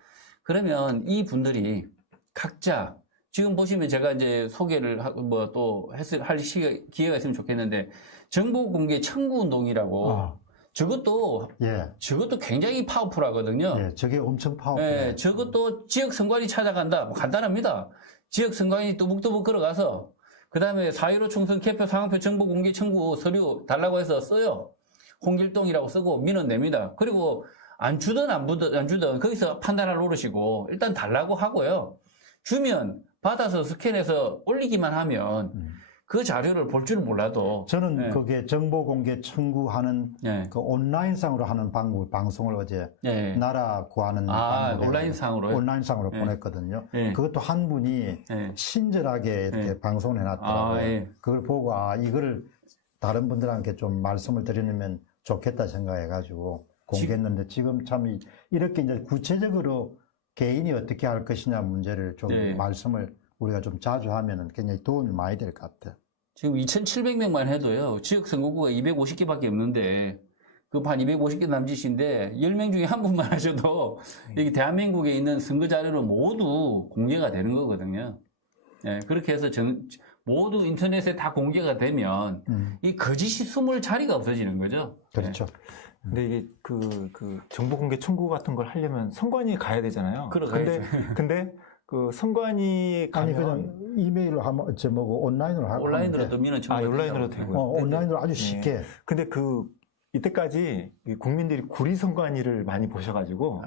그러면 이 분들이 각자 지금 보시면 제가 이제 소개를 뭐 또 할 기회가 있으면 좋겠는데 정보 공개 청구 운동이라고 저것도 굉장히 파워풀하거든요. 예, 저게 엄청 파워풀해요. 예, 저것도 지역 선관위 찾아간다. 뭐 간단합니다. 지역 선관위 뚜벅뚜벅 걸어가서 그 다음에 4.15 총선 개표 상황표 정보 공개 청구 서류 달라고 해서 써요. 홍길동이라고 쓰고 민원냅니다. 그리고 안 주든 안 주든 거기서 판단할 노릇이고 일단 달라고 하고요. 주면 받아서 스캔해서 올리기만 하면 그 자료를 볼 줄 몰라도 저는 그게 정보 공개 청구하는 그 온라인상으로 하는 방송을 어제 나라 구하는 온라인상으로 보냈거든요. 그것도 한 분이 친절하게 이렇게 방송을 해놨더라고요. 그걸 보고 이걸 다른 분들한테 좀 말씀을 드리면 좋겠다 생각해가지고 공개했는데 지금 참 이렇게 이제 구체적으로 개인이 어떻게 할 것이냐 문제를 좀 말씀을 우리가 좀 자주 하면은 굉장히 도움이 많이 될 것 같아요. 지금 2,700명만 해도요, 지역 선거구가 250개밖에 없는데, 그 한 250개 남짓인데, 10명 중에 한 분만 하셔도, 여기 대한민국에 있는 선거 자료는 모두 공개가 되는 거거든요. 예, 그렇게 해서 모두 인터넷에 다 공개가 되면, 이 거짓이 숨을 자리가 없어지는 거죠. 그렇죠. 근데 이게 그 정보 공개 청구 같은 걸 하려면 선관위에 가야 되잖아요. 근데 그 선관위 가면 그냥 이메일로 하면 온라인으로 하고 온라인으로도 민원 청구 온라인으로 되고요. 온라인으로 아주 쉽게. 근데 이때까지 국민들이 구리선관위를 많이 보셔가지고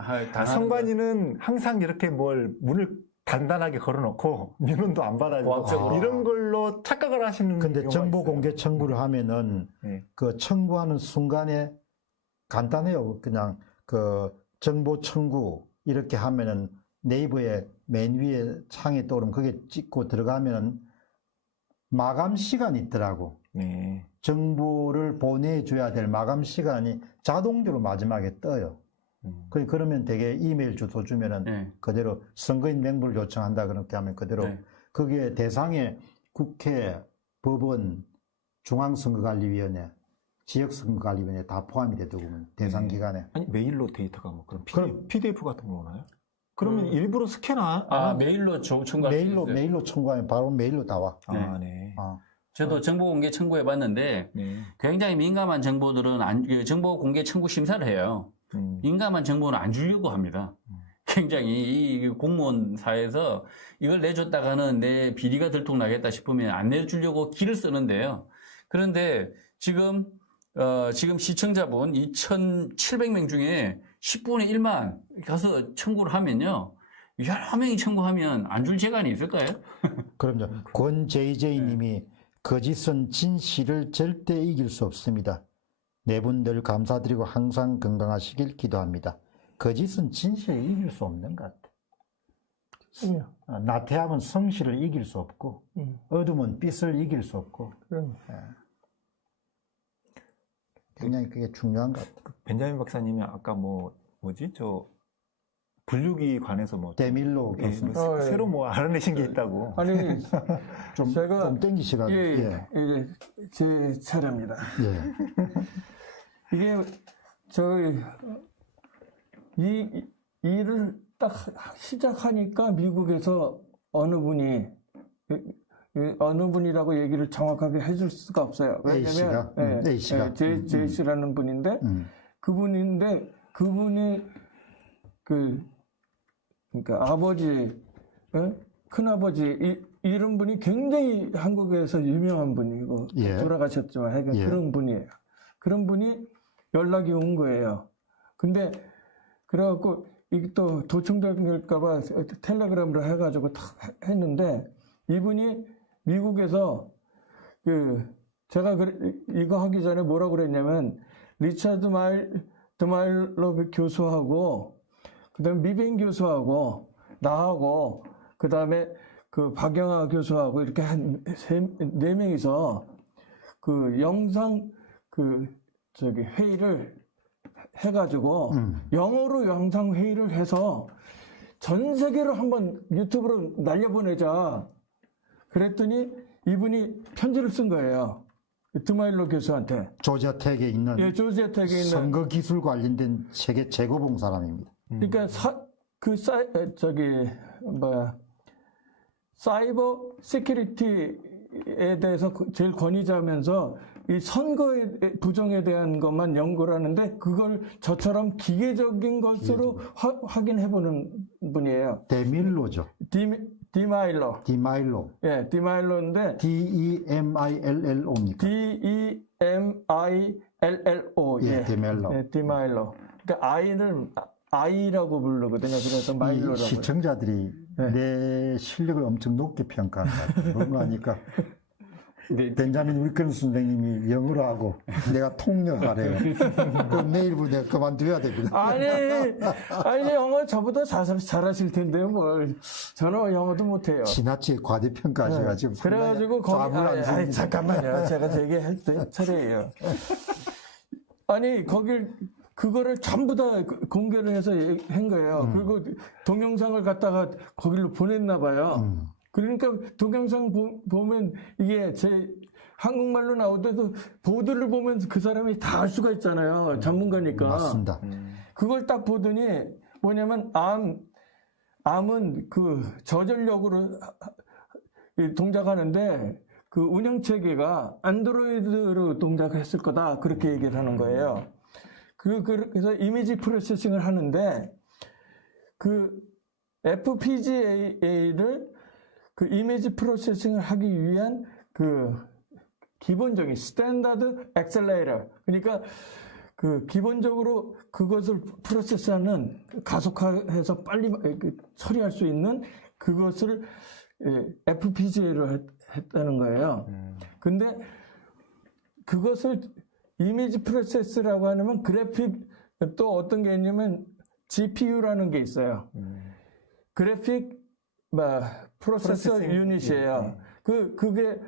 선관위는 항상 이렇게 문을 단단하게 걸어놓고 민원도 안 받아주고 이런 걸로 착각을 하시는 근데 정보 공개 청구를 하면은 그 청구하는 순간에 간단해요. 그냥 그 정보 청구 이렇게 하면은 네이버에 맨 위에 창이 떠오르면 거기에 찍고 들어가면은 마감 시간이 있더라고. 정보를 보내줘야 될 마감 시간이 자동적으로 마지막에 떠요. 그러면 되게 이메일 주소 주면은 그대로 선거인 명부를 요청한다 그렇게 하면 그대로 거기에 대상에 국회, 법원, 중앙선거관리위원회, 지역선거관리위원회 다 포함이 되더군요. 대상 기간에. 아니 메일로 데이터가 그럼 PDF 같은 거 오나요? 그러면 일부러 스캔 메일로 청구할 수 있어요. 메일로 청구하면 바로 메일로 다 와. 저도 정보 공개 청구해 봤는데 굉장히 민감한 정보들은 정보 공개 청구 심사를 해요. 민감한 정보는 안 주려고 합니다. 굉장히 이 공무원사에서 이걸 내줬다가는 내 비리가 들통나겠다 싶으면 안 내주려고 기를 쓰는데요. 그런데 지금 시청자분 2,700명 중에 10분의 1만 가서 청구를 하면요. 여러 명이 청구하면 안 줄 재간이 있을까요? 그럼요. 권JJ님이 거짓은 진실을 절대 이길 수 없습니다. 네 분 늘 감사드리고 항상 건강하시길 기도합니다. 거짓은 진실을 이길 수 없는 것 같아요. 나태함은 성실을 이길 수 없고 어둠은 빛을 이길 수 없고 굉장히 그게 중요한 것 같아요. 벤자민 박사님이 아까 분류기 관해서 데밀로 교수님 새로 알아내신 게 있다고. 아니 제가 좀 땡기시라고. 이게 제 차례입니다. 이게 이 일을 딱 시작하니까 미국에서 어느 분이라고 얘기를 정확하게 해줄 수가 없어요. 왜냐면 J씨라는 분인데 그분이 그러니까 아버지, 큰아버지 이런 분이 굉장히 한국에서 유명한 분이고 돌아가셨지만 그런 분이에요. 그런 분이 연락이 온 거예요. 근데 그래갖고 이게 또 도청될까봐 텔레그램으로 해가지고 탁 했는데 이분이 미국에서 제가 이거 하기 전에 뭐라고 그랬냐면 리차드 드마일러 교수하고 그다음에 미뱅 교수하고 나하고 그다음에 박영하 교수하고 이렇게 한 4명이서 영상 회의를 해가지고 영어로 영상 회의를 해서 전 세계로 한번 유튜브로 날려보내자. 그랬더니 이분이 편지를 쓴 거예요. 드마일로 교수한테. 조지아 텍에 있는 예, 조지아 텍에 있는. 선거 기술 관련된 세계 최고봉 사람입니다. 그러니까 사이버 시큐리티에 대해서 제일 권위자면서 이 선거의 부정에 대한 것만 연구를 하는데 그걸 저처럼 기계적인 것으로 확인해보는 분이에요. 데밀로죠. 디마일로. 디마일로. 예, 디마일로인데 DEMILLO입니까? DEMILLO. 예, 데밀로. 예, 디마일로. 그러니까 I라고 부르거든요. 그래서 마일로라고. 이 시청자들이 내 실력을 엄청 높게 평가한다. 그런 거 아니까. 벤자민 윌슨 선생님이 영어로 하고 내가 통역하래요. 그럼 내일부터 내가 그만둬야 되거든. 아니 영어 저보다 잘하실 텐데요. 뭘 저는 영어도 못해요. 지나치게 과대평가하셔가지고. 그래가지고 거기 잠깐만요. 제가 얘기할 때 차례예요. 아니 그거를 전부 다 공개를 해서 한 거예요. 그리고 동영상을 갖다가 거기로 보냈나 봐요. 그러니까 동영상 보면 이게 제 한국말로 나오더라도 보드를 보면 그 사람이 다 알 수가 있잖아요. 전문가니까. 맞습니다. 그걸 딱 보더니 뭐냐면 암은 그 저전력으로 동작하는데 그 운영체계가 안드로이드로 동작했을 거다. 그렇게 얘기를 하는 거예요. 그래서 이미지 프로세싱을 하는데 그 FPGA를 그 이미지 프로세싱을 하기 위한 그 기본적인 스탠다드 엑셀레이터, 그러니까 그 기본적으로 그것을 프로세스하는 가속화해서 빨리 처리할 수 있는 그것을 FPGA로 했다는 거예요. 근데 그것을 이미지 프로세스라고 하면 그래픽, 또 어떤 게 있냐면 GPU라는 게 있어요. 그래픽 프로세서 유닛이에요. 그게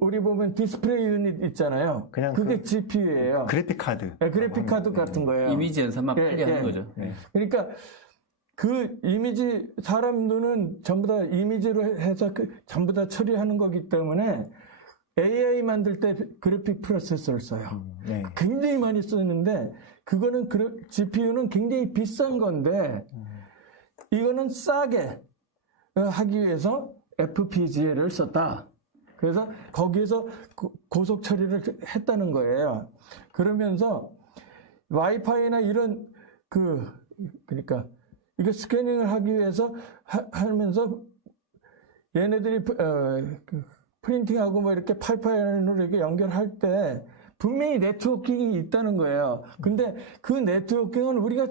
우리 보면 디스플레이 유닛 있잖아요. 그냥 그게 GPU예요. 그래픽 카드. 네, 그래픽 카드 같은 거예요. 이미지 연산만 빨리 하는 거죠. 그러니까 그 이미지, 사람 눈은 전부 다 이미지로 해서 전부 다 처리하는 거기 때문에 AI 만들 때 그래픽 프로세서를 써요. 굉장히 많이 쓰는데 그거는 GPU는 굉장히 비싼 건데 이거는 싸게 하기 위해서 FPGA를 썼다. 그래서 거기에서 고속 처리를 했다는 거예요. 그러면서 와이파이나 이런 그러니까 이거 스캐닝을 하기 위해서 하면서 얘네들이 프린팅하고 뭐 이렇게 파이프라인으로 이렇게 연결할 때 분명히 네트워킹이 있다는 거예요. 근데 그 네트워킹은 우리가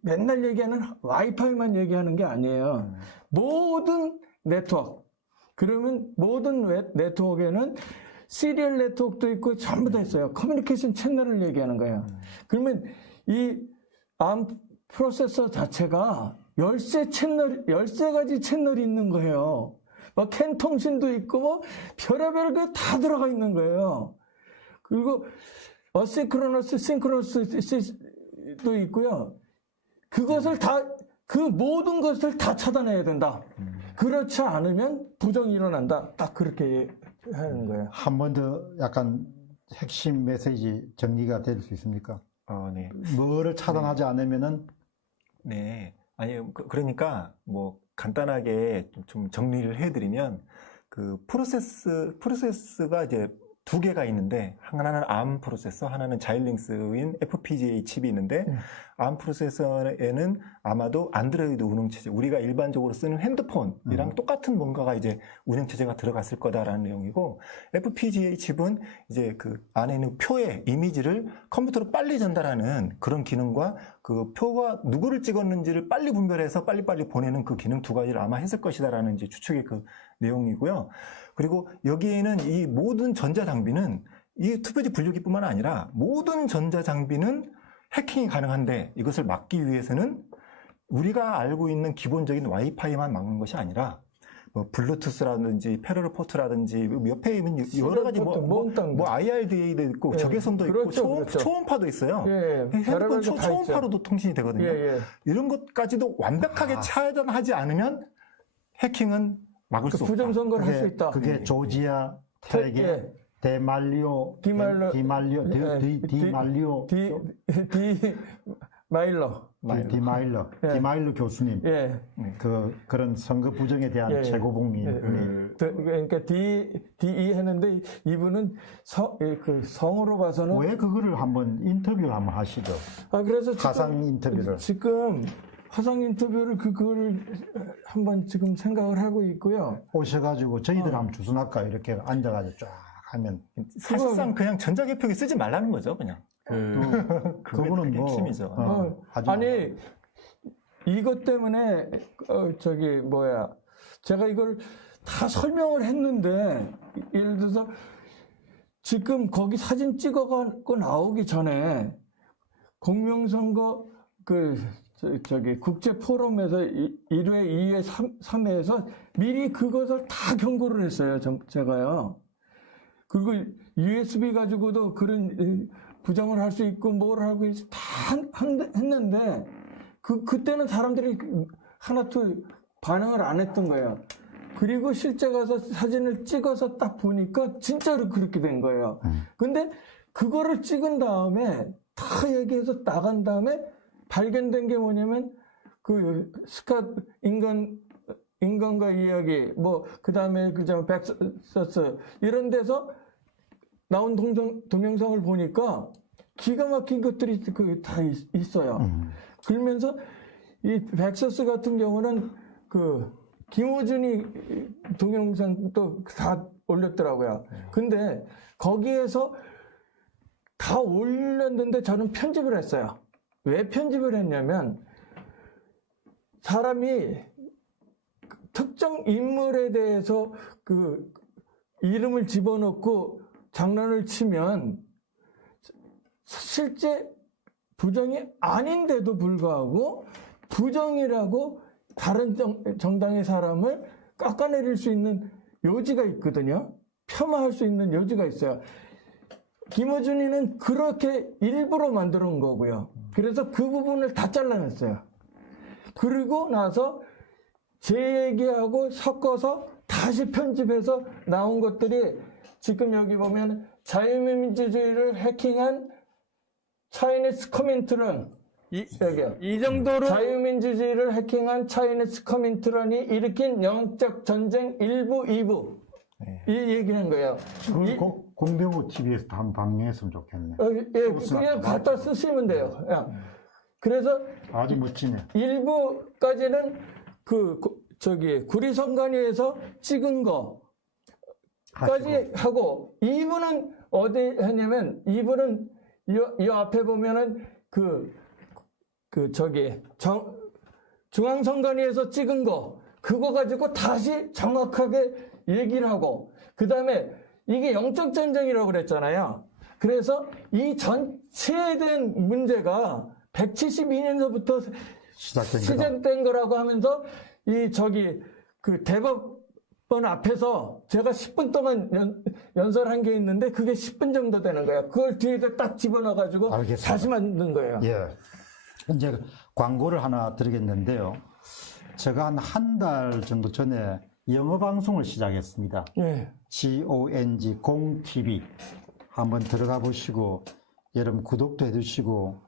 맨날 얘기하는 와이파이만 얘기하는 게 아니에요. 모든 네트워크. 그러면 모든 네트워크에는 시리얼 네트워크도 있고 전부 다 있어요. 커뮤니케이션 채널을 얘기하는 거예요. 그러면 이 ARM 프로세서 자체가 13가지 채널이 있는 거예요. 막 캔 통신도 있고 뭐 별의별 게 다 들어가 있는 거예요. 그리고 어시크로너스, 싱크로너스도 있고요. 그것을 그 모든 것을 다 차단해야 된다. 그렇지 않으면 부정이 일어난다. 딱 그렇게 하는 거예요. 한 번 더 약간 핵심 메시지 정리가 될 수 있습니까? 네. 뭐를 차단하지 않으면은 네. 아니, 그러니까, 뭐, 간단하게 좀 정리를 해드리면, 그 프로세스가 이제 두 개가 있는데, 하나는 ARM 프로세서, 하나는 자일링스인 FPGA 칩이 있는데, ARM 프로세서에는 아마도 안드로이드 운영체제, 우리가 일반적으로 쓰는 핸드폰이랑 똑같은 뭔가가 이제 운영체제가 들어갔을 거다라는 내용이고, FPGA 칩은 이제 그 안에 있는 표의 이미지를 컴퓨터로 빨리 전달하는 그런 기능과 그 표가 누구를 찍었는지를 빨리 분별해서 빨리빨리 보내는 그 기능 두 가지를 아마 했을 것이다라는 이제 추측의 그 내용이고요. 그리고 여기에는 이 모든 전자장비는 이 투표지 분류기뿐만 아니라 모든 전자장비는 해킹이 가능한데 이것을 막기 위해서는 우리가 알고 있는 기본적인 와이파이만 막는 것이 아니라 뭐 블루투스라든지 페르로포트라든지 옆에 있는 여러 가지 뭐 IRDA도 있고 예. 적외선도 그렇죠, 있고 그렇죠. 초음파도 있어요. 예, 핸드폰 별의별 게다 있죠. 초음파로도 통신이 되거든요. 예, 예. 이런 것까지도 완벽하게 차단하지 않으면 해킹은 막을 수 없다. 부정선거를 할 수 있다. 그게 조지아 텍의 예. 디말리오 디마일러 교수님 예. 그런 선거 부정에 대한 예, 예. 최고봉이 그러니까 DE 했는데 이분은 성으로 봐서는 왜 그거를 한번 인터뷰를 한번 하시죠. 그래서 화상 인터뷰를. 지금 화상 인터뷰를 그거를 한번 지금 생각을 하고 있고요. 오셔가지고 저희들 한번 주선할까 이렇게 앉아가지고 쫙 하면 사실상 그냥 전자개표기 쓰지 말라는 거죠, 그냥. 그거는 뭐 핵심이죠. 아니 이것 때문에 제가 이걸 다 설명을 했는데 예를 들어서 지금 거기 사진 찍어갖고 나오기 전에 공명선거 국제 포럼에서 1회, 2회, 3회에서 미리 그것을 다 경고를 했어요. 제가요. 그리고 USB 가지고도 그런 부정을 할 수 있고 뭘 하고 다 했는데 그때는 사람들이 하나도 반응을 안 했던 거예요. 그리고 실제 가서 사진을 찍어서 딱 보니까 진짜로 그렇게 된 거예요. 근데 그거를 찍은 다음에 다 얘기해서 나간 다음에 발견된 게 뭐냐면 인간과 이야기 그 다음에 백서스 이런 데서 나온 동영상을 보니까 기가 막힌 것들이 다 있어요. 그러면서 이 백서스 같은 경우는 김호준이 동영상도 다 올렸더라고요. 근데 거기에서 다 올렸는데 저는 편집을 했어요. 왜 편집을 했냐면 사람이 특정 인물에 대해서 이름을 집어넣고 장난을 치면 실제 부정이 아닌데도 불구하고 부정이라고 다른 정당의 사람을 깎아내릴 수 있는 여지가 있거든요. 폄하할 수 있는 여지가 있어요. 김어준이는 그렇게 일부러 만들어 온 거고요. 그래서 그 부분을 다 잘라냈어요. 그리고 나서 제 얘기하고 섞어서 다시 편집해서 나온 것들이 지금 여기 보면 자유민주주의를 해킹한 차이니스 커민트런 여기요. 이 정도로 자유민주주의를 해킹한 차이니스 커민트런이 일으킨 영적 전쟁 1부, 2부 이 얘기는 거예요. 공병호 TV에서 한번 방영했으면 좋겠네. 그냥 갖다 쓰시면 돼요. 그래서 아주 멋지네. 1부까지는 구리선관위에서 찍은 거까지 하고 2부는 어디 했냐면 2부는 이 앞에 보면은 중앙선관위에서 찍은 거 그거 가지고 다시 정확하게 얘기를 하고 그 다음에 이게 영적 전쟁이라고 그랬잖아요. 그래서 이 전체에 대한 문제가 172년서부터 시작된 거라고 하면서 대법원 앞에서 제가 10분 동안 연설한 게 있는데 그게 10분 정도 되는 거예요. 그걸 뒤에다 딱 집어넣어가지고 다시 만든 거예요. 예. 이제 광고를 하나 드리겠는데요. 제가 한 달 정도 전에 영어 방송을 시작했습니다. 예. GONG 공TV 한번 들어가 보시고 여러분 구독도 해주시고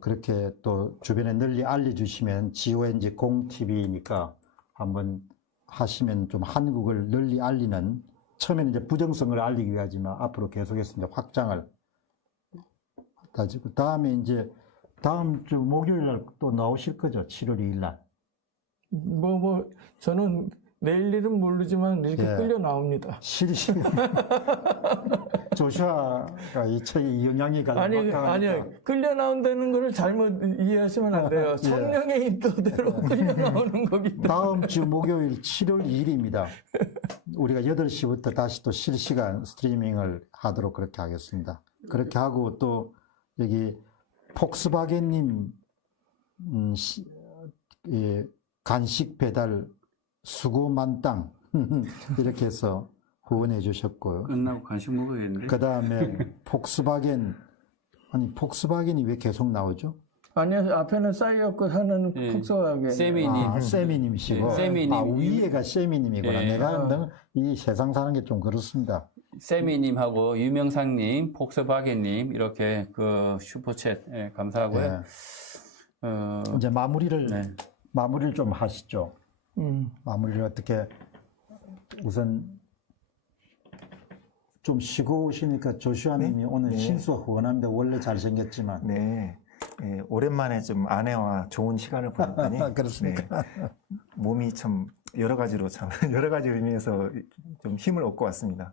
그렇게 또 주변에 널리 알려주시면 GONG 공TV니까 한번 하시면 좀 한국을 널리 알리는 처음에는 이제 부정성을 알리기 위하지만 앞으로 계속해서 이제 확장을 따지고 다음에 이제 다음 주 목요일 날 또 나오실 거죠? 7월 2일 날. 저는 내일 일은 모르지만 이렇게 예. 끌려 나옵니다. 실시간. 조슈아가 이 책에 영향이 가장 아니요. 끌려 나온다는 걸 잘못 이해하시면 안 돼요. 성령의 인도대로 끌려 나오는 거기 때문에. 다음 주 목요일 7월 2일입니다. 우리가 8시부터 다시 또 실시간 스트리밍을 하도록 그렇게 하겠습니다. 그렇게 하고 또 여기 폭스바겐님 간식 배달 수고만땅 이렇게 해서 후원해 주셨고요. 끝나고 간식 먹어야겠는데. 그 다음에 폭스바겐, 아니 폭스바겐이 왜 계속 나오죠? 아니요, 앞에는 싸이었고 하는 예. 폭소하게. 세미님. 아, 세미님이시고. 네, 세미님. 아, 위에가 세미님이구나. 예. 내가 이 세상 사는 게 좀 그렇습니다. 세미님하고 유명상님, 폭스바겐님 이렇게 그 슈퍼챗 예, 감사하고요. 예. 이제 마무리를 좀 하시죠. 마무리를 어떻게 우선 좀 쉬고 오시니까 조슈아님이 오늘 신수가 후원합니다. 원래 잘생겼지만. 네. 예, 오랜만에 좀 아내와 좋은 시간을 보냈더니 그렇습니까? 네, 몸이 참 여러 가지로 참 여러 가지 의미에서 좀 힘을 얻고 왔습니다.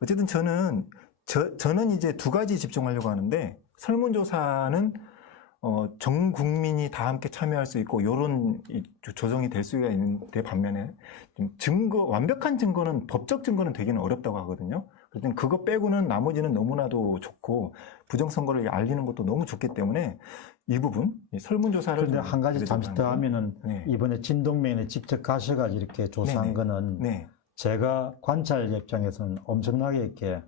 어쨌든 저는 이제 두 가지 집중하려고 하는데 설문조사는 전 국민이 다 함께 참여할 수 있고 이런 조정이 될 수가 있는데 반면에 좀 완벽한 증거는 법적 증거는 되기는 어렵다고 하거든요. 그래서 그거 빼고는 나머지는 너무나도 좋고 부정선거를 알리는 것도 너무 좋기 때문에 이 부분 설문조사를 그런데 한 가지 잠시 더 하면은 네. 이번에 진동면에 직접 가셔가지고 이렇게 조사한 네네. 거는 네. 제가 관찰 입장에서는 엄청나게 이렇게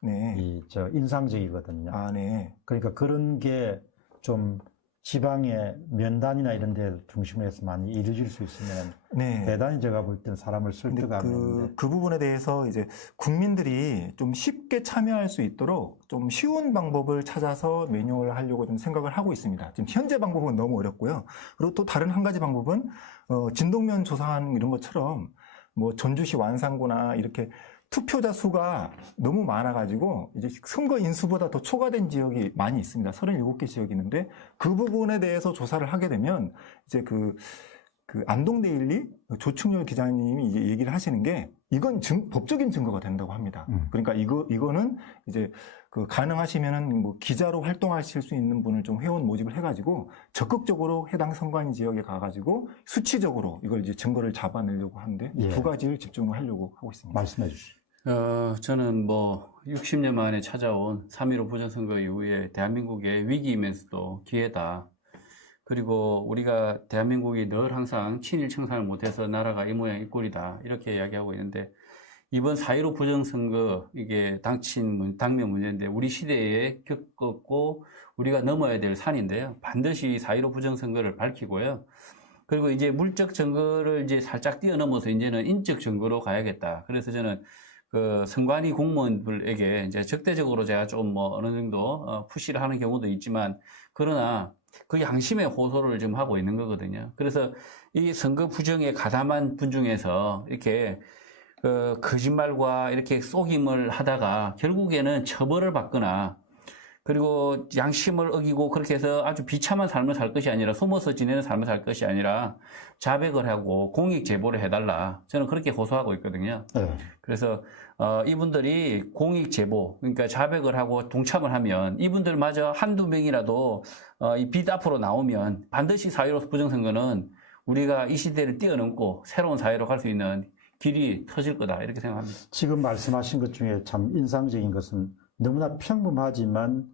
네. 인상적이거든요. 아, 네. 그러니까 그런 게 좀 지방의 면단이나 이런 데 중심으로 해서 많이 이루어질 수 있으면 네. 대단히 제가 볼 때는 사람을 근데 설득하는데 그 부분에 대해서 이제 국민들이 좀 쉽게 참여할 수 있도록 좀 쉬운 방법을 찾아서 매뉴얼을 하려고 좀 생각을 하고 있습니다. 지금 현재 방법은 너무 어렵고요. 그리고 또 다른 한 가지 방법은 진동면 조사한 이런 것처럼 뭐 전주시 완산구나 이렇게 투표자 수가 너무 많아가지고 이제 선거 인수보다 더 초과된 지역이 많이 있습니다. 37개 지역이 있는데 그 부분에 대해서 조사를 하게 되면 이제 그 안동데일리 조충렬 기자님이 이제 얘기를 하시는 게 이건 법적인 증거가 된다고 합니다. 그러니까 이거는 이제 가능하시면은 뭐 기자로 활동하실 수 있는 분을 좀 회원 모집을 해가지고 적극적으로 해당 선관 지역에 가가지고 수치적으로 이걸 이제 증거를 잡아내려고 하는데 이 두 가지를 집중을 하려고 하고 있습니다. 말씀해 주시죠. 저는 뭐 60년 만에 찾아온 3.15 부정선거 이후에 대한민국의 위기이면서도 기회다. 그리고 우리가 대한민국이 늘 항상 친일 청산을 못해서 나라가 이 모양 이 꼴이다. 이렇게 이야기하고 있는데 이번 4.15 부정선거 이게 당면 문제인데 우리 시대에 겪었고 우리가 넘어야 될 산인데요. 반드시 4.15 부정선거를 밝히고요. 그리고 이제 물적 증거를 이제 살짝 뛰어넘어서 이제는 인적 증거로 가야겠다. 그래서 저는 선관위 공무원들에게 이제 적대적으로 제가 좀 뭐 어느 정도 푸시를 하는 경우도 있지만 그러나 그 양심의 호소를 지금 하고 있는 거거든요. 그래서 이 선거 부정에 가담한 분 중에서 이렇게 거짓말과 이렇게 속임을 하다가 결국에는 처벌을 받거나 그리고 양심을 어기고 그렇게 해서 아주 비참한 삶을 살 것이 아니라 숨어서 지내는 삶을 살 것이 아니라 자백을 하고 공익 제보를 해달라. 저는 그렇게 호소하고 있거든요. 그래서 이분들이 공익 제보, 그러니까 자백을 하고 동참을 하면 이분들마저 한두 명이라도 이 빛 앞으로 나오면 반드시 4.15 부정선거는 우리가 이 시대를 뛰어넘고 새로운 사회로 갈 수 있는 길이 터질 거다. 이렇게 생각합니다. 지금 말씀하신 것 중에 참 인상적인 것은 너무나 평범하지만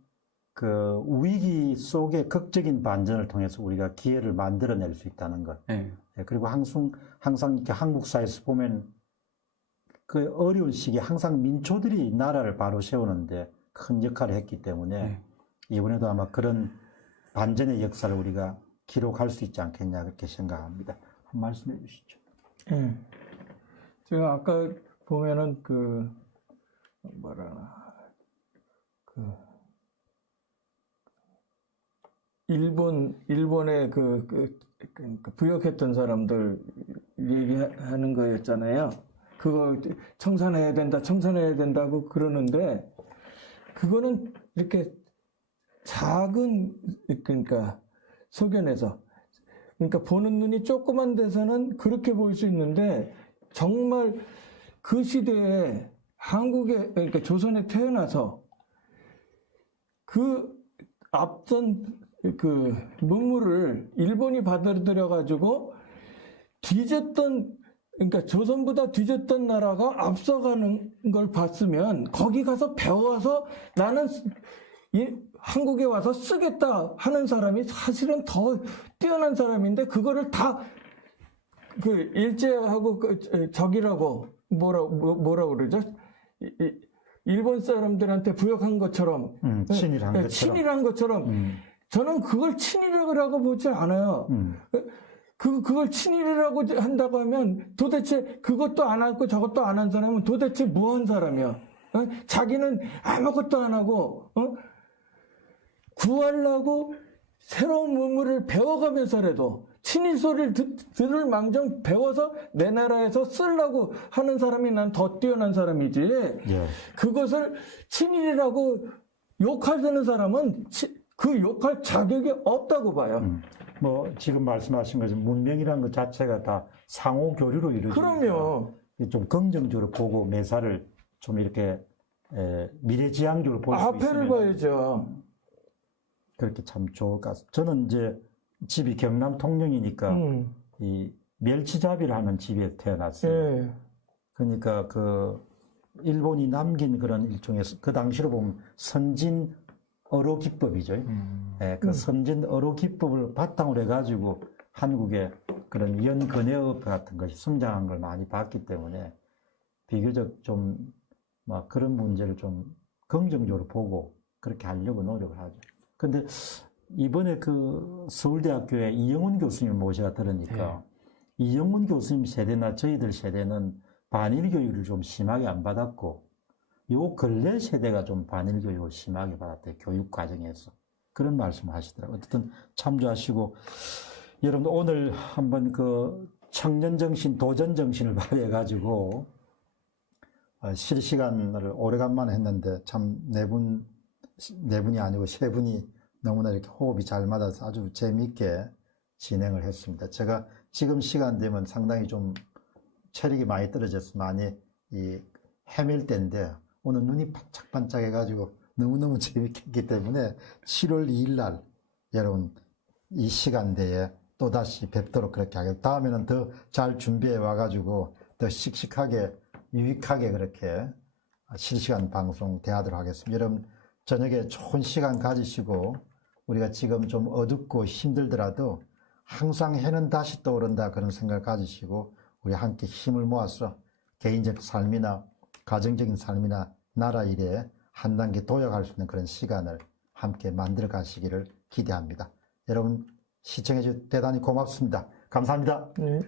그 위기 속의 극적인 반전을 통해서 우리가 기회를 만들어낼 수 있다는 것. 네. 그리고 항상 이렇게 한국 사회에서 보면 그 어려운 시기에 항상 민초들이 나라를 바로 세우는데 큰 역할을 했기 때문에 이번에도 아마 그런 반전의 역사를 우리가 기록할 수 있지 않겠냐 그렇게 생각합니다. 한 말씀해 주시죠. 예. 제가 아까 보면은 일본의 부역했던 사람들 얘기하는 거였잖아요. 그거 청산해야 된다고 그러는데, 그거는 이렇게 작은, 그러니까 소견에서, 그러니까 보는 눈이 조그만 데서는 그렇게 보일 수 있는데, 정말 그 시대에 한국에, 그러니까 조선에 태어나서 그 앞선 그 문물을 일본이 받아들여가지고 그러니까 조선보다 뒤졌던 나라가 앞서가는 걸 봤으면 거기 가서 배워서 나는 한국에 와서 쓰겠다 하는 사람이 사실은 더 뛰어난 사람인데 그거를 다 그 일제하고 적이라고 뭐라고 그러죠? 일본 사람들한테 부역한 것처럼 친일한 것처럼. 친일한 것처럼 저는 그걸 친일이라고 보지 않아요. 그걸 친일이라고 한다고 하면 도대체 그것도 안 하고 저것도 안 한 사람은 도대체 뭐 한 사람이야? 자기는 아무것도 안 하고 구하려고 새로운 문물을 배워가면서라도 친일 소리를 들을 망정 배워서 내 나라에서 쓰려고 하는 사람이 난 더 뛰어난 사람이지. 예. 그것을 친일이라고 욕하는 사람은 그 욕할 자격이 없다고 봐요. 뭐 지금 말씀하신 것처럼 문명이라는 것 자체가 다 상호 교류로 이루어지니까 그럼요. 좀 긍정적으로 보고 매사를 좀 이렇게 미래지향적으로 볼 수 앞에를 있으면 봐야죠. 그렇게 참 좋을 것 같습니다. 저는 이제 집이 경남 통영이니까 이 멸치잡이를 하는 집에 태어났어요. 예. 그러니까 그 일본이 남긴 그런 일종의 그 당시로 보면 선진 어로 기법이죠. 예, 그 선진 어로 기법을 바탕으로 해가지고 한국의 그런 연근해업 같은 것이 성장한 걸 많이 봤기 때문에 비교적 좀 막 그런 문제를 좀 긍정적으로 보고 그렇게 하려고 노력을 하죠. 근데 이번에 그 서울대학교에 이영훈 교수님을 모셔가 들으니까 이영훈 교수님 세대나 저희들 세대는 반일 교육을 좀 심하게 안 받았고 요 근래 세대가 좀 반일 교육을 심하게 받았대요. 교육 과정에서. 그런 말씀을 하시더라고요. 어쨌든 참조하시고 여러분 오늘 한번 그 청년정신, 도전정신을 발휘해가지고 실시간을 오래간만에 했는데 참 네 분이 아니고 세 분이 너무나 이렇게 호흡이 잘 맞아서 아주 재미있게 진행을 했습니다. 제가 지금 시간 되면 상당히 좀 체력이 많이 떨어져서 많이 헤맬 때인데 오늘 눈이 반짝반짝 해가지고 너무너무 재밌게 했기 때문에 7월 2일 날 여러분 이 시간대에 또다시 뵙도록 그렇게 하겠습니다. 다음에는 더 잘 준비해 와가지고 더 씩씩하게 유익하게 그렇게 실시간 방송 대하도록 하겠습니다. 여러분 저녁에 좋은 시간 가지시고 우리가 지금 좀 어둡고 힘들더라도 항상 해는 다시 떠오른다 그런 생각을 가지시고 우리 함께 힘을 모아서 개인적 삶이나 가정적인 삶이나 나라 일에 한 단계 도약할 수 있는 그런 시간을 함께 만들어 가시기를 기대합니다. 여러분 시청해 주셔서 대단히 고맙습니다. 감사합니다. 네.